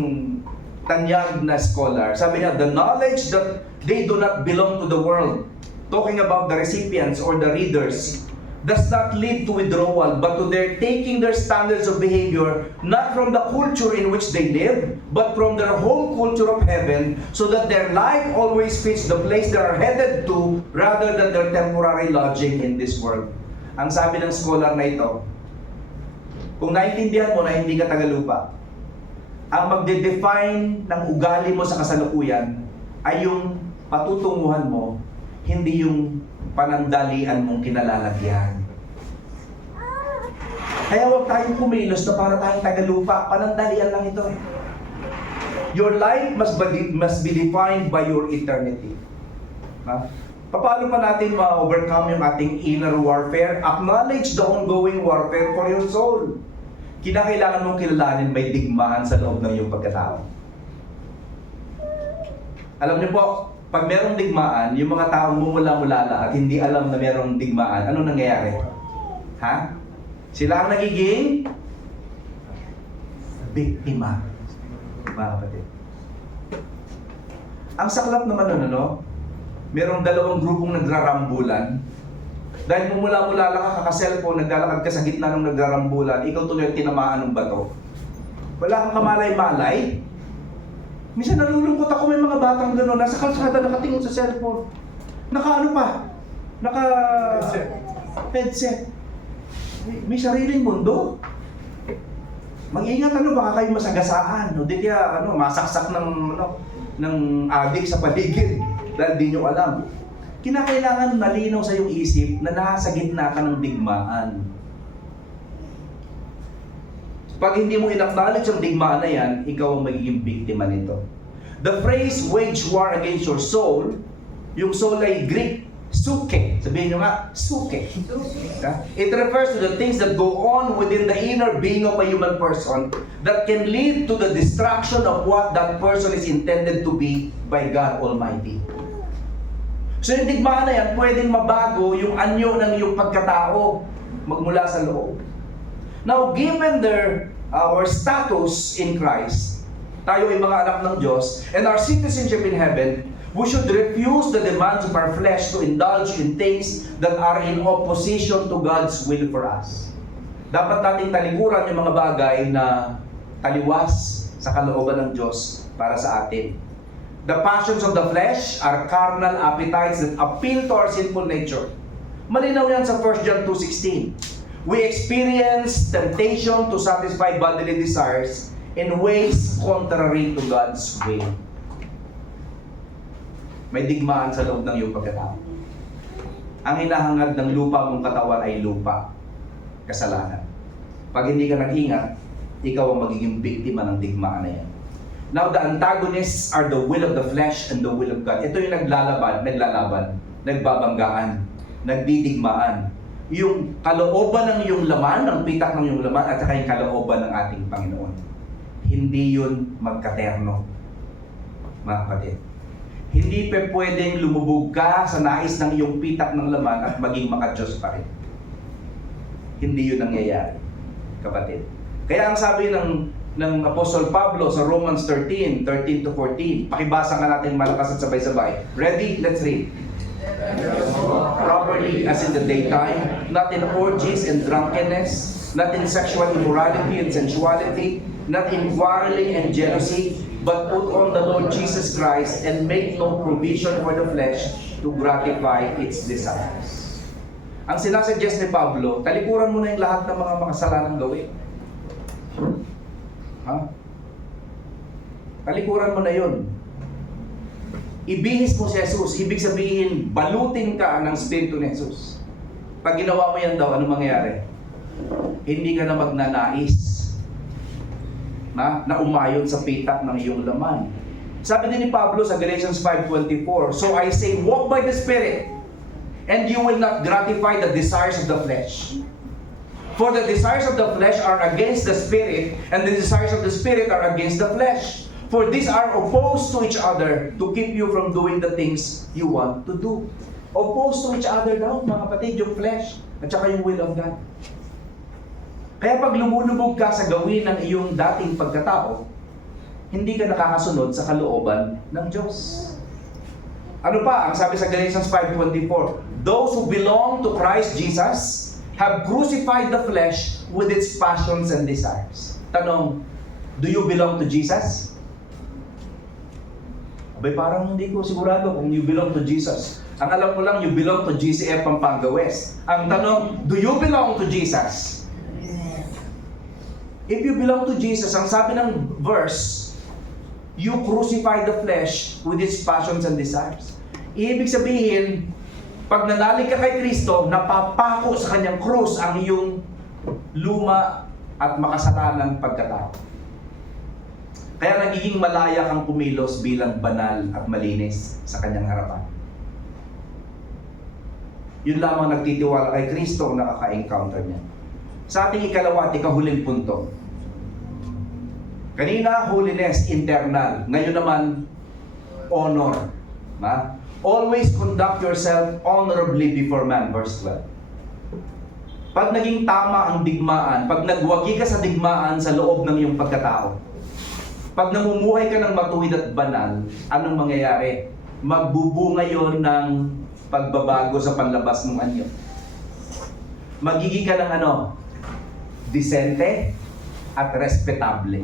tanyag na scholar, sabi niya, the knowledge that they do not belong to the world, talking about the recipients or the readers, does not lead to withdrawal, but to their taking their standards of behavior, not from the culture in which they live, but from their home culture of heaven, so that their life always fits the place they are headed to, rather than their temporary lodging in this world. Ang sabi ng scholar na ito, kung naintindihan mo na hindi ka tagalupa, ang magde-define ng ugali mo sa kasalukuyan ay yung patutunguhan mo, hindi yung panandalian mong kinalalagyan. Kaya huwag tayong kumilos na para tayong tagalupa. Panandalian lang ito. Your life must be defined by your eternity. Ha? Paano pa natin ma-overcome yung ating inner warfare? Acknowledge the ongoing warfare for your soul. Kinakailangan mong kilalanin may digmaan sa loob ng iyong pagkatao. Alam niyo po, pag merong digmaan, yung mga taong mumula-mula at hindi alam na merong digmaan, ano nangyayari? Ha? Sila ang nagiging biktima. Mga kapatid. Ang saklap naman nun, ano? Merong dalawang grupong nagrarambulan. Dahil mumula-mula lang ka kaka-cellphone, naglalakad ka sa gitna ng nagrarambulan, ikaw tuloy ang tinamaan ng bato. Wala kang kamalay-malay. Minsan nalulungkot ako, may mga batang gano'n, nasa kalsada nakatingin sa cellphone. Naka-ano pa? Headset. May sariling mundo. Mag-ingat, baka kayo masagasaan. O di kaya, masaksak ng adik sa paligid. Dahil di nyo alam. Kinakailangan malinaw sa iyong isip na nasa gitna ka ng digmaan. Pag hindi mo in-acknowledge ang digmaan na yan, ikaw ang magiging biktima nito. The phrase wage war against your soul, yung soul ay Greek, suke. Sabihin nyo nga, suke. It refers to the things that go on within the inner being of a human person that can lead to the destruction of what that person is intended to be by God Almighty. So yung digmaan na yan, pwedeng mabago yung anyo ng iyong pagkatao magmula sa loob. Now, given our status in Christ, tayo ay mga anak ng Diyos, and our citizenship in heaven, we should refuse the demands of our flesh to indulge in things that are in opposition to God's will for us. Dapat nating talikuran yung mga bagay na taliwas sa kalooban ng Diyos para sa atin. The passions of the flesh are carnal appetites that appeal to our sinful nature. Malinaw yan sa 1 John 2:16. We experience temptation to satisfy bodily desires in ways contrary to God's will. May digmaan sa loob ng iyong pagkatao. Ang hinahangad ng lupa mong katawan ay lupa. Kasalanan. Pag hindi ka nag-ingat, ikaw ang magiging biktima ng digmaan na yan. Now, the antagonists are the will of the flesh and the will of God. Ito yung naglalaban, nagbabanggaan, nagdidigmaan. Yung kalooban ng iyong laman, ng pitak ng iyong laman, at saka yung kalooban ng ating Panginoon. Hindi yun magkaterno, mga kapatid. Hindi pa pwedeng lumubog ka sa nais ng iyong pitak ng laman at maging maka-Diyos pa rin. Hindi yun nangyayari, kapatid. Kaya ang sabi ng Apostol Pablo sa Romans 13:13-14. Pakibasa nga natin malakas at sabay-sabay. Ready? Let's read. Properly as in the daytime, not in orgies and drunkenness, not in sexual immorality and sensuality, not in quarreling and jealousy, but put on the Lord Jesus Christ and make no provision for the flesh to gratify its desires. Ang sinasuggest ni Pablo, talikuran mo na yung lahat ng mga makasalanang gawin. Ha? Talikuran mo na yun. Ibihis mo si Jesus. Ibig sabihin, balutin ka ng Espiritu ni Jesus. Pag ginawa mo yan daw, ano mangyayari? Hindi ka na magnanais na umayon sa pitak ng iyong laman. Sabi din ni Pablo sa Galatians 5:24, "So I say, walk by the Spirit, and you will not gratify the desires of the flesh. For the desires of the flesh are against the Spirit, and the desires of the Spirit are against the flesh. For these are opposed to each other to keep you from doing the things you want to do." Opposed to each other daw, mga kapatid, yung flesh at saka yung will of God. Kaya pag lumulubog ka sa gawin ng iyong dating pagkatao, hindi ka nakakasunod sa kalooban ng Diyos. Ano pa ang sabi sa Galatians 5:24? "Those who belong to Christ Jesus have crucified the flesh with its passions and desires." Tanong, do you belong to Jesus? Abay, parang hindi ko sigurado kung you belong to Jesus. Ang alam ko lang, you belong to GCF Pampanga West. Ang tanong, do you belong to Jesus? If you belong to Jesus, ang sabi ng verse, you crucify the flesh with its passions and desires. Ibig sabihin, pag nanalig ka kay Kristo, napapako sa kanyang krus ang iyong luma at makasalanang pagkatao. Kaya nagiging malaya kang kumilos bilang banal at malinis sa kanyang harapan. Yun lamang nagtitiwala kay Kristo ang nakaka-encounter niya. Sa ating ikalawa at ikahuling punto. Kanina, holiness, internal. Ngayon naman, honor. Always conduct yourself honorably before man, verse 12. Pag naging tama ang digmaan, pag nagwagi ka sa digmaan sa loob ng iyong pagkatao, pag namumuhay ka ng matuwid at banal, anong mangyayari? Magbubunga yon ng pagbabago sa panlabas ng anyo. Magiging ka ng disente at respetable.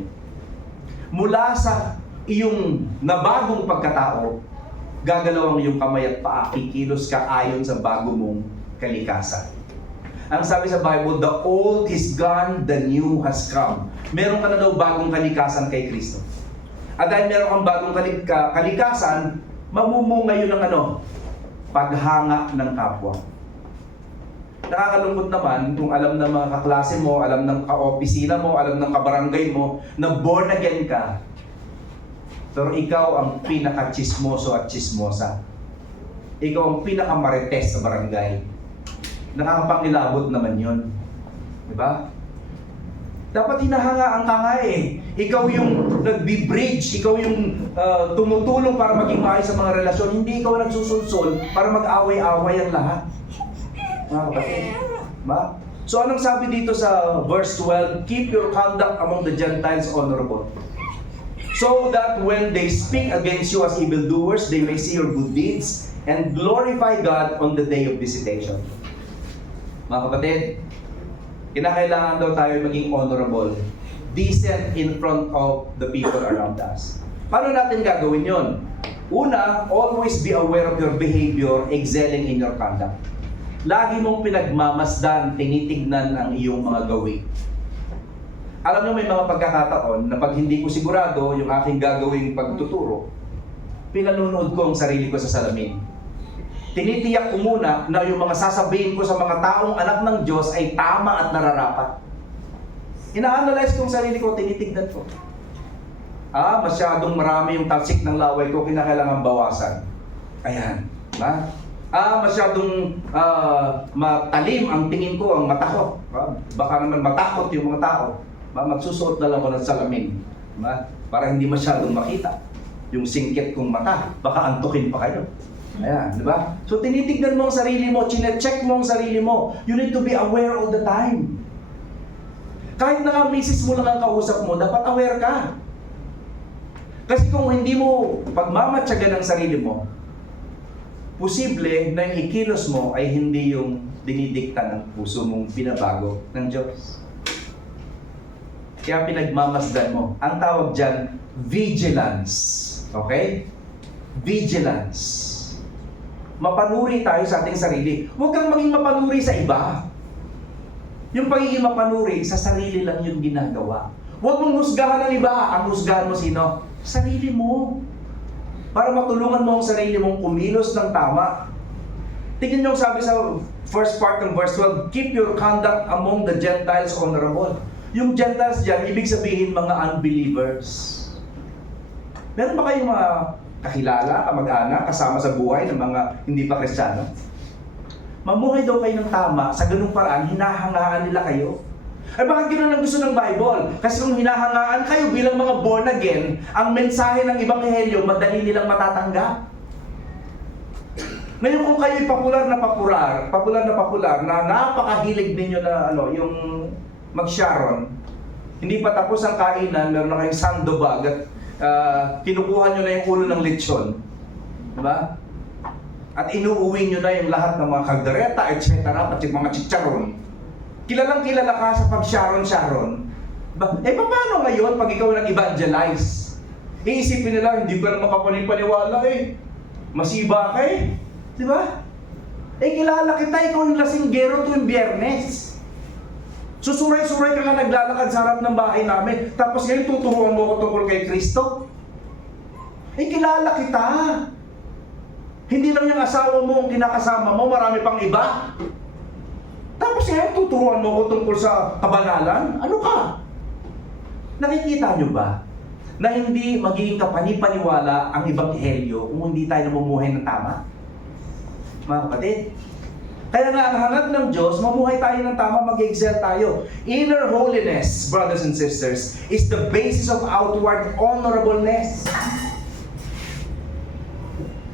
Mula sa iyong nabagong pagkatao, gagalaw ang iyong kamay at paa, kikilos ka ayon sa bago mong kalikasan. Ang sabi sa Bible, the old is gone, the new has come. Meron ka na daw bagong kalikasan kay Kristo. At dahil meron kang bagong kalikasan, mamumunga yun ng paghanga ng kapwa. Nakakalungkot naman kung alam ng mga kaklase mo, alam ng kaopisina mo, alam ng kabarangay mo, na born again ka. Pero ikaw ang pinaka-chismoso at chismosa. Ikaw ang pinaka-marites sa barangay. Nakakapangilabot naman yun. Diba? Dapat hinahanga ang tanga eh. Ikaw yung nagbi-bridge, ikaw yung tumutulong para maging maayos sa mga relasyon. Hindi ikaw nagsusulsol para mag-away-away ang lahat. Ba? So anong sabi dito sa verse 12? Keep your conduct among the Gentiles honorable, so that when they speak against you as evildoers, they may see your good deeds and glorify God on the day of visitation. Mga kapatid, kinakailangan daw tayo maging honorable, decent in front of the people around us. Paano natin gagawin yon? Una, always be aware of your behavior, excelling in your conduct. Lagi mong pinagmamasdan, tinitignan ang iyong mga gawin. Alam niyo, may mga pagkakataon na pag hindi ko sigurado yung aking gagawing pagtuturo, pinanunood ko ang sarili ko sa salamin. Tinitiyak ko muna na yung mga sasabihin ko sa mga taong anak ng Diyos ay tama at nararapat. Ina-analyze ko ang sarili ko, tinitignan ko. Masyadong marami yung talsik ng laway ko, kinakailangan bawasan. Ayan. Masyadong matalim ang tingin ko, ang mata ko. Baka naman matakot yung mga tao. Magsusuot na lang ako ng salamin. Para hindi masyadong makita yung singkit kong mata. Baka antukin pa kayo. Ayan, di ba? So tinitignan mo ang sarili mo, chine-check mo ang sarili mo. You need to be aware all the time. Kahit na misis mo lang ang kausap mo, dapat aware ka. Kasi kung hindi mo pagmamatyagan ang sarili mo, posible na yung ikilos mo ay hindi yung dinidikta ng puso mong binabago ng Diyos. Kaya pinagmamasdan mo. Ang tawag dyan, vigilance. Okay? Vigilance. Mapanuri tayo sa ating sarili. Huwag kang maging mapanuri sa iba. Yung pagiging mapanuri, sa sarili lang yung ginagawa. Huwag mong husgahan ng iba. Ang husgahan mo sino? Sarili mo. Para matulungan mo ang sarili mong kumilos ng tama. Tingnan nyo ang sabi sa first part ng verse 12, keep your conduct among the Gentiles honorable. Yung Gentiles dyan, ibig sabihin mga unbelievers. Meron ba kayong mga kakilala, kamag-anak, kasama sa buhay ng mga hindi pa Kristiyano? Mamuhay daw kayo ng tama, sa ganung paraan, hinahangaan nila kayo. Ay bakit ganoon ang gusto ng Bible? Kasi kung hinahangaan kayo bilang mga born again, ang mensahe ng Ebanghelyo, madali nilang matatanggap. Ngayon kung kayo'y popular na napakahilig ninyo na yung mag-Sharon, hindi pa tapos ang kainan, meron na kayong sandobag at kinukuha nyo na yung ulo ng lechon. Diba? At inuuwi nyo na yung lahat ng mga kaldereta, etc. Pati mga chicharon. Kilalang kilala ka sa pag-Sharon. Diba? Paano ngayon pag ikaw nag-evangelize? Iisipin nila, hindi ka naman kapanipaniwala masiba ka Diba? Kilala kita, ikaw yung lasinggero tuwing Biyernes. Susuray-suray ka nga naglalakad sa harap ng bahay namin, tapos ngayon tuturuan mo ako tungkol kay Kristo? Kilala kita. Hindi lang yung asawa mo ang kinakasama mo, marami pang iba. Tapos ngayon tuturuan mo ako tungkol sa kabanalan? Ano ka? Nakikita nyo ba na hindi magiging kapanipaniwala ang Ebanghelyo kung hindi tayo namumuhay ng tama? Mga kapatid, kaya nga ang hangat ng Diyos, mamuhay tayo ng tama, mag-excel tayo. Inner holiness, brothers and sisters, is the basis of outward honorableness.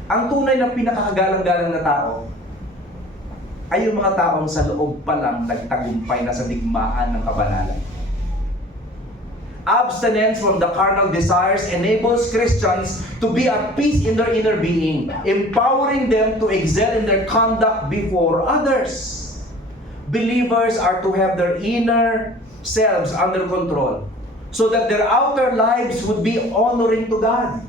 Ang tunay na pinakakagalang-galang na tao ay yung mga taong sa loob pa lang nagtagumpay na sa digmaan ng kabanalan. Abstinence from the carnal desires enables Christians to be at peace in their inner being, empowering them to excel in their conduct before others. Believers are to have their inner selves under control so that their outer lives would be honoring to God.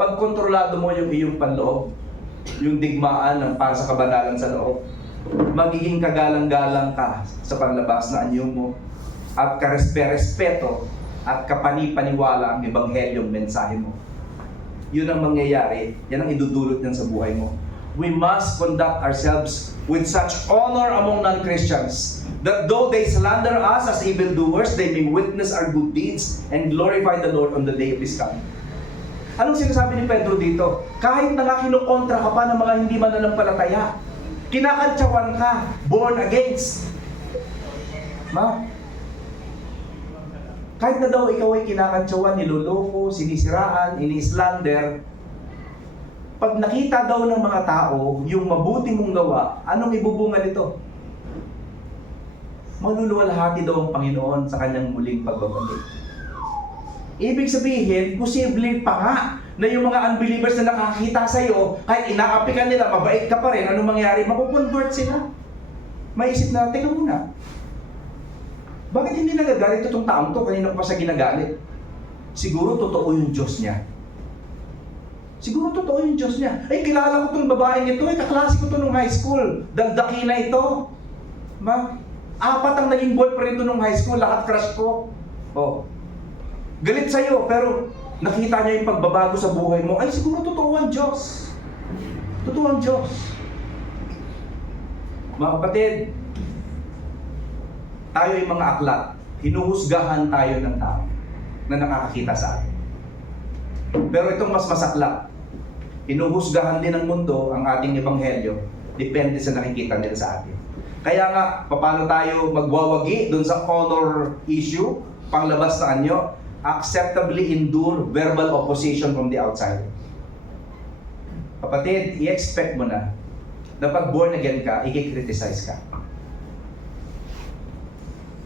Pag kontrolado mo yung iyong panloob, yung digmaan ng para sa kabanalan sa loob, magiging kagalang-galang ka sa panlabas na anyo mo at karespeto at kapanipaniwala ang Ebanghelyong mensahe mo. Yun ang mangyayari, yan ang idudulot niyan sa buhay mo. We must conduct ourselves with such honor among non-Christians that though they slander us as evildoers, they may witness our good deeds and glorify the Lord on the day of His coming. Anong sinasabi ni Pedro dito? Kahit na nga kinukontra ka pa ng mga hindi mananampalataya, kinakantsawan ka, born against. Kahit na daw ikaw ay kinakantsawan, niloloko, sinisiraan, ini-slander, pag nakita daw ng mga tao yung mabuti mong gawa, anong ibubunga nito? Maluluwalhati daw ang Panginoon sa kanyang muling pagbabalik. Ibig sabihin, posible pa nga na yung mga unbelievers na nakakita sa'yo, kahit inaapi ka nila, mabait ka pa rin, anong mangyari? Makukonvert sila. Maisip na, teka muna, bakit hindi nagagalit itong taong to? Kanina pa siya ginagalit. Siguro totoo yung Diyos niya. Siguro totoo yung Diyos niya. Kilala ko itong babaeng ito, kaklase ko ito nung high school. Daldaki na ito. Apat ang naging boyfriend ito nung high school, lahat crush ko. Galit sa'yo, pero nakita niya yung pagbabago sa buhay mo. Siguro totoo ang Diyos. Totoo ang Diyos. Mga kapatid, tayo ay mga aklat. Hinuhusgahan tayo ng tao na nakakakita sa atin. Pero itong mas masaklap. Hinuhusgahan din ng mundo ang ating ebanghelyo. Depende sa nakikita nila sa atin. Kaya nga, paano tayo magwawagi dun sa honor issue, panglabas na anyo, acceptably endure verbal opposition from the outside. Kapatid, i-expect mo na pag born again ka, i-criticize ka.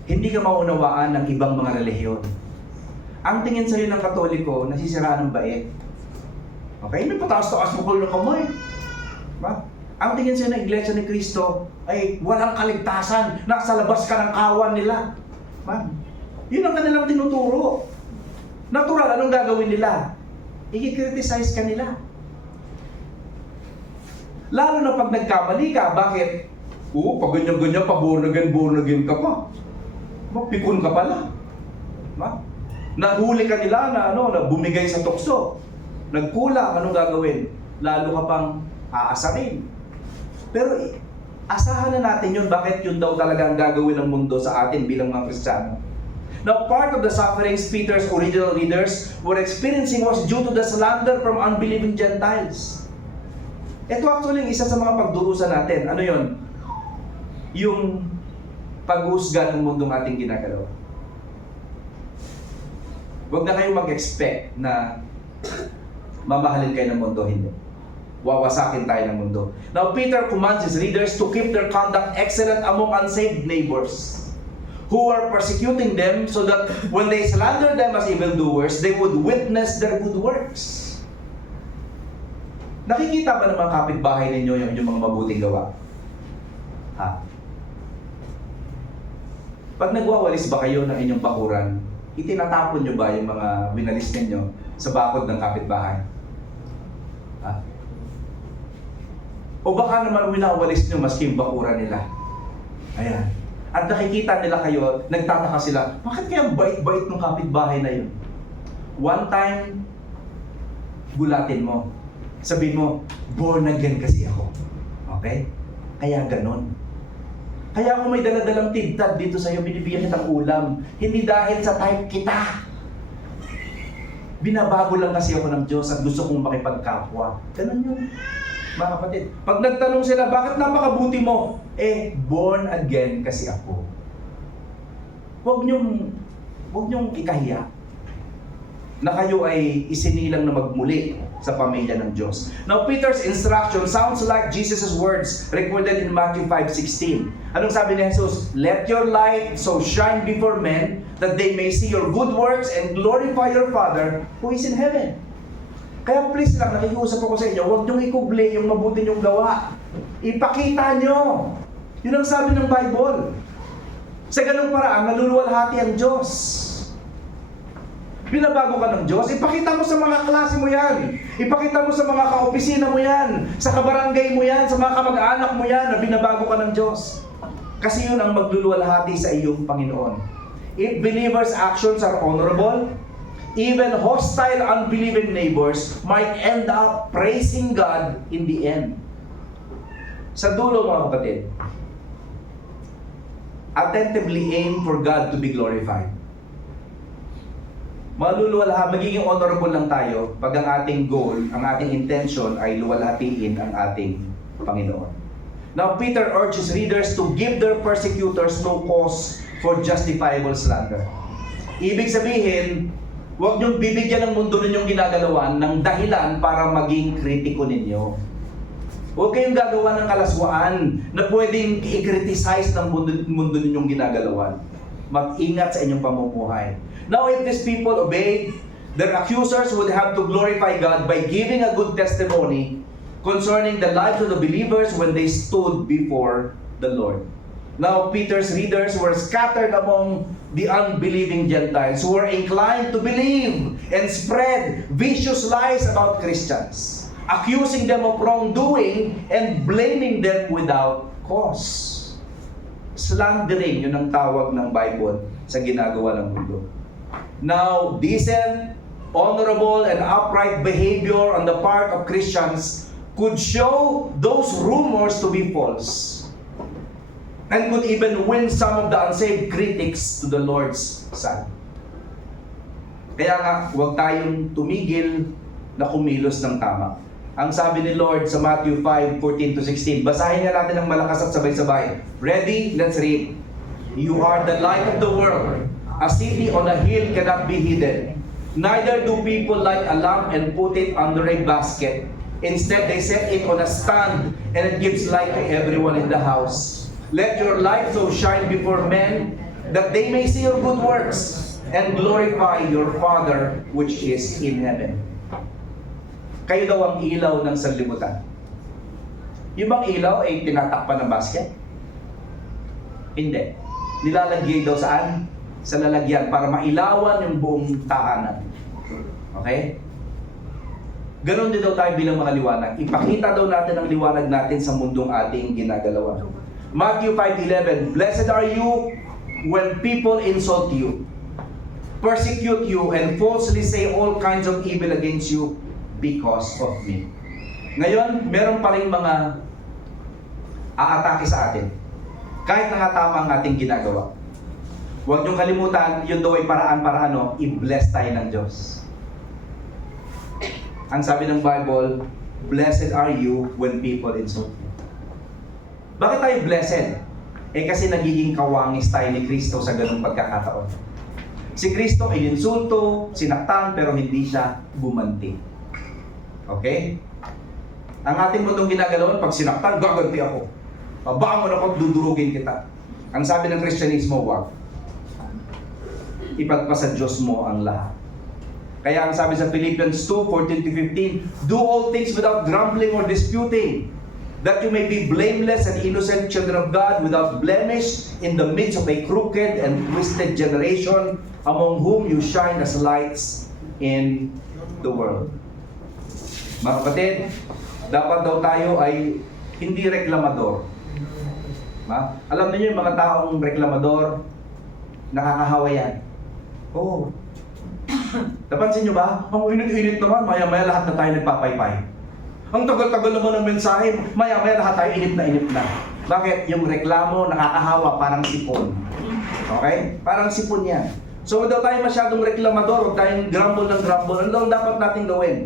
Hindi ka maunawaan ng ibang mga relihiyon. Ang tingin sa'yo ng Katoliko, nasisiraan ng bait. Okay? May pataas-taas mo ng kamay. Ang tingin sa'yo ng Iglesia ni Cristo ay walang kaligtasan. Nasa labas ka ng kawan nila. Yun ang kanilang tinuturo. Natural, anong gagawin nila? I-criticize ka nila. Lalo na pag nagkamali ka, bakit? Pag ganyan-ganyan, born again ka pa. Pikon ka pala. Nahuli ka nila na bumigay sa tukso. Nagkulang, anong gagawin? Lalo ka pang aasarin. Pero asahan na natin yun, bakit yun daw talaga ang gagawin ng mundo sa atin bilang mga Kristiyano. Now, part of the sufferings Peter's original readers were experiencing was due to the slander from unbelieving Gentiles. Ito actually isa sa mga pagdurusa natin. Ano yun? Yung paghusga ng mundong ating ginagalaw. Huwag na kayong mag-expect na mamahalin kayo ng mundo. Hindi. Wawasakin tayo ng mundo. Now, Peter commands his readers to keep their conduct excellent among unsaved neighbors who are persecuting them, so that when they slander them as evildoers, they would witness their good works. Nakikita ba ng mga kapitbahay ninyo yung inyong mga mabuting gawa? Pag nagwawalis ba kayo ng inyong bakuran, itinatapon nyo ba yung mga winalis ninyo sa bakod ng kapitbahay? O baka naman winawalis nyo maski yung bakuran nila? Ayan. At nakikita nila kayo, nagtataka sila, bakit kaya bait-bait ng kapitbahay na yun? One time, gulatin mo. Sabihin mo, born again kasi ako. Okay? Kaya ganon. Kaya ako may daladalang tintad dito sa'yo, binibigyan kitang ulam. Hindi dahil sa type kita. Binabago lang kasi ako ng Diyos at gusto kong makipagkapwa. Ganon yun. Mga kapatid, pag nagtanong sila, bakit napakabuti mo? Born again kasi ako. Huwag niyong ikahiya na kayo ay isinilang na magmuli sa pamilya ng Diyos. Now, Peter's instruction sounds like Jesus' words recorded in Matthew 5:16. Anong sabi ni Jesus? Let your light so shine before men that they may see your good works and glorify your Father who is in heaven. Kaya please lang, nakikiusap ako sa inyo, huwag niyong ikubli yung mabuti niyong gawa. Ipakita niyo. Yun ang sabi ng Bible. Sa ganung paraan, naluluwalhati ang Diyos. Binabago ka ng Diyos, ipakita mo sa mga klase mo yan. Ipakita mo sa mga kaopisina mo yan, sa kabarangay mo yan, sa mga kamag-anak mo yan, na binabago ka ng Diyos. Kasi yun ang magluluwalhati sa iyong Panginoon. If believers' actions are honorable, even hostile, unbelieving neighbors might end up praising God in the end. Sa dulo, mga kapatid, attentively aim for God to be glorified. Magiging honorable lang tayo pag ang ating goal, ang ating intention ay luwalhatiin ang ating Panginoon. Now, Peter urges readers to give their persecutors no cause for justifiable slander. Ibig sabihin, huwag niyong bibigyan ng mundo ninyong ginagalawan ng dahilan para maging kritiko ninyo. Huwag kayong gagawa ng kalaswaan na pwedeng i-criticize ng mundo ninyong ginagalawan. Mag-ingat sa inyong pamumuhay. Now, if these people obeyed, their accusers would have to glorify God by giving a good testimony concerning the lives of the believers when they stood before the Lord. Now, Peter's readers were scattered among the unbelieving Gentiles who were inclined to believe and spread vicious lies about Christians, accusing them of wrongdoing and blaming them without cause. Slandering, yun ang tawag ng Bible sa ginagawa ng mundo. Now, decent, honorable, and upright behavior on the part of Christians could show those rumors to be false, and could even win some of the unsaved critics to the Lord's side. Kaya nga, huwag tayong tumigil na kumilos ng tama. Ang sabi ni Lord sa Matthew 5:14-16, basahin nga natin ng malakas at sabay-sabay. Ready? Let's read. You are the light of the world. A city on a hill cannot be hidden. Neither do people light a lamp and put it under a basket. Instead, they set it on a stand, and it gives light to everyone in the house. Let your light so shine before men that they may see your good works and glorify your Father which is in heaven. Kayo daw ang ilaw ng sanlibutan. Yung bang ilaw ay tinatakpan ng basket? Hindi. Nilalagay daw saan? sa lalagyan para mailawan yung buong tahanan. Okay? Ganon din daw tayo bilang mga liwanag. Ipakita daw natin ang liwanag natin sa mundong ating ginagalawan. Matthew 5:11, Blessed are you when people insult you, persecute you, and falsely say all kinds of evil against you because of me. Ngayon, meron pa rin mga aatake sa atin. Kahit na nga tama ang ating ginagawa. Huwag niyong kalimutan, yun daw ay paraan para i-bless tayo ng Diyos. Ang sabi ng Bible, blessed are you when people insult you. Bakit tayo blessed? Kasi nagiging kawangis tayo ni Kristo sa ganung pagkakataon. Si Kristo ay insulto, sinaktan, pero hindi siya bumanti. Okay? Ang ating mundong ginagalawan, pag sinaktan, gaganti ako. Bangon ako, dudurugin kita. Ang sabi ng Kristyanismo, wag. Ipagpasa Diyos mo ang lahat. Kaya ang sabi sa Philippians 2:14-15, do all things without grumbling or disputing, that you may be blameless and innocent children of God, without blemish, in the midst of a crooked and twisted generation, among whom you shine as lights in the world. Mga kapatid, dapat daw tayo ay hindi reklamador. Alam niyo yung mga taong reklamador, nakakahawa yan. Oo. Napansin nyo ba? Ang init-init naman, maya-maya lahat na tayo nagpapaypay. Ang tagal-tagal naman ng mensahe, maya-maya lahat tayo inip na. Bakit? Yung reklamo nakakahawa, parang sipon. Okay? Parang sipon yan. So, huwag daw tayo masyadong reklamador, huwag tayong grumble ng grumble. Ano daw dapat natin gawin?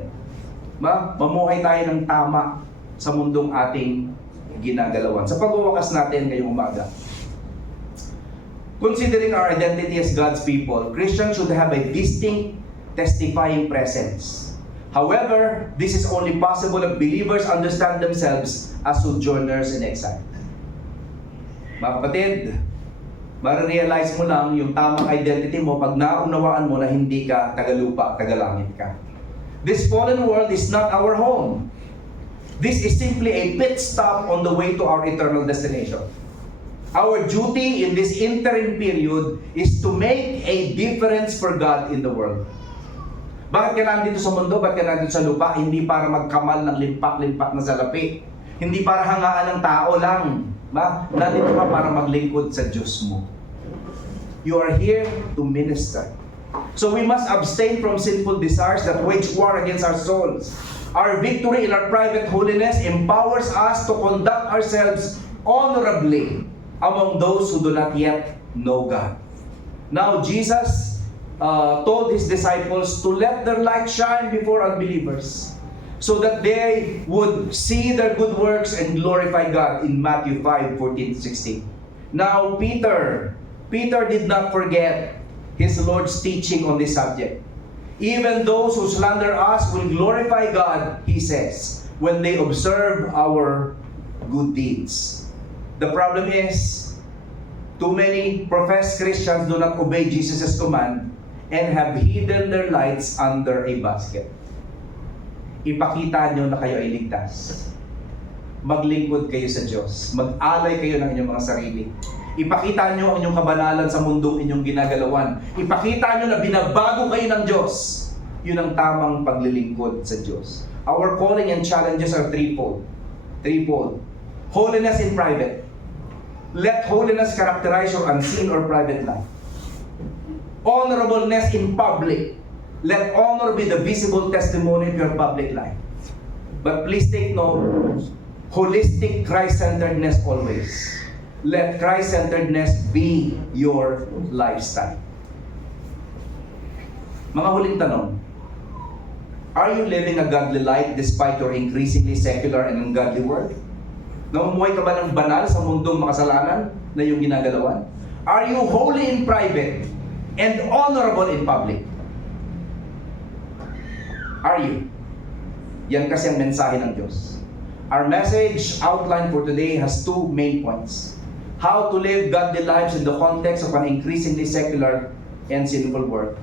Mamuhay tayo ng tama sa mundong ating ginagalawan. Sa pagwawakas natin ngayong umaga. Considering our identity as God's people, Christians should have a distinct, testifying presence. However, this is only possible if believers understand themselves as sojourners in exile. Mga kapatid, marirealize mo lang yung tamang identity mo pag naunawaan mo na hindi ka tagalupa, tagalangit ka. This fallen world is not our home. This is simply a pit stop on the way to our eternal destination. Our duty in this interim period is to make a difference for God in the world. Bakit ka nandito sa mundo? Bakit ka nandito sa lupa? Hindi para magkamal ng limpak-limpak na salapi. Hindi para hangaan ng tao lang. Nandito ka para maglingkod sa Diyos mo. You are here to minister. So we must abstain from sinful desires that wage war against our souls. Our victory in our private holiness empowers us to conduct ourselves honorably among those who do not yet know God. Now, Jesus told His disciples to let their light shine before unbelievers so that they would see their good works and glorify God in Matthew 5:14-16. Now, Peter did not forget his Lord's teaching on this subject. Even those who slander us will glorify God, he says, when they observe our good deeds. The problem is, too many professed Christians do not obey Jesus' command and have hidden their lights under a basket. Ipakita nyo na kayo ay ligtas. Maglingkod kayo sa Diyos. Mag-alay kayo ng inyong mga sarili. Ipakita nyo ang inyong kabanalan sa mundong inyong ginagalawan. Ipakita nyo na binabago kayo ng Diyos. Yun ang tamang paglilingkod sa Diyos. Our calling and challenges are threefold. Holiness in private. Let holiness characterize your unseen or private life. Honorableness in public. Let honor be the visible testimony of your public life. But please take note, holistic Christ-centeredness always. Let Christ-centeredness be your lifestyle. Mga huling tanong, are you living a godly life despite your increasingly secular and ungodly world? Namumuhay ka ba ng banal sa mundong makasalanan na iyong ginagalawan? Are you holy in private and honorable in public? Are you? Yan kasi ang mensahe ng Diyos. Our message outline for today has two main points. How to live godly lives in the context of an increasingly secular and sinful world.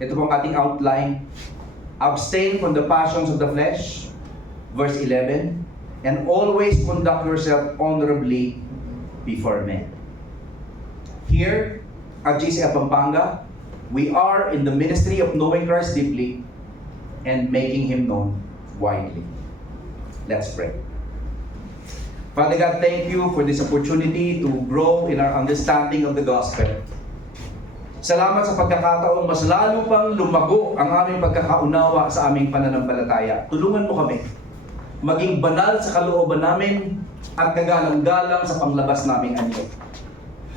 Ito pong ating outline. Abstain from the passions of the flesh, verse 11, and always conduct yourself honorably before men. Here, at GCF Pampanga, we are in the ministry of knowing Christ deeply and making Him known widely. Let's pray. Father God, thank you for this opportunity to grow in our understanding of the gospel. Salamat sa pagkakataong mas lalo pang lumago ang aming pagkakaunawa sa aming pananampalataya. Tulungan mo kami maging banal sa kalooban namin at kagalang-galang sa panglabas naming anyo.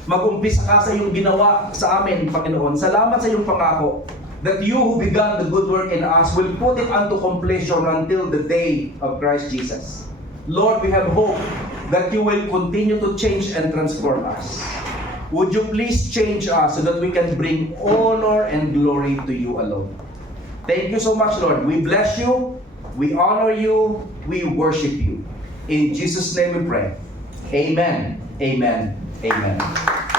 Mag-umpisa ka sa iyong ginawa sa amin, Panginoon. Salamat sa iyong pangako that you who began the good work in us will put it unto completion until the day of Christ Jesus. Lord, we have hope that you will continue to change and transform us. Would you please change us so that we can bring honor and glory to you alone. Thank you so much, Lord. We bless you, we honor you, we worship you. In Jesus' name we pray. Amen. Amen. Amen.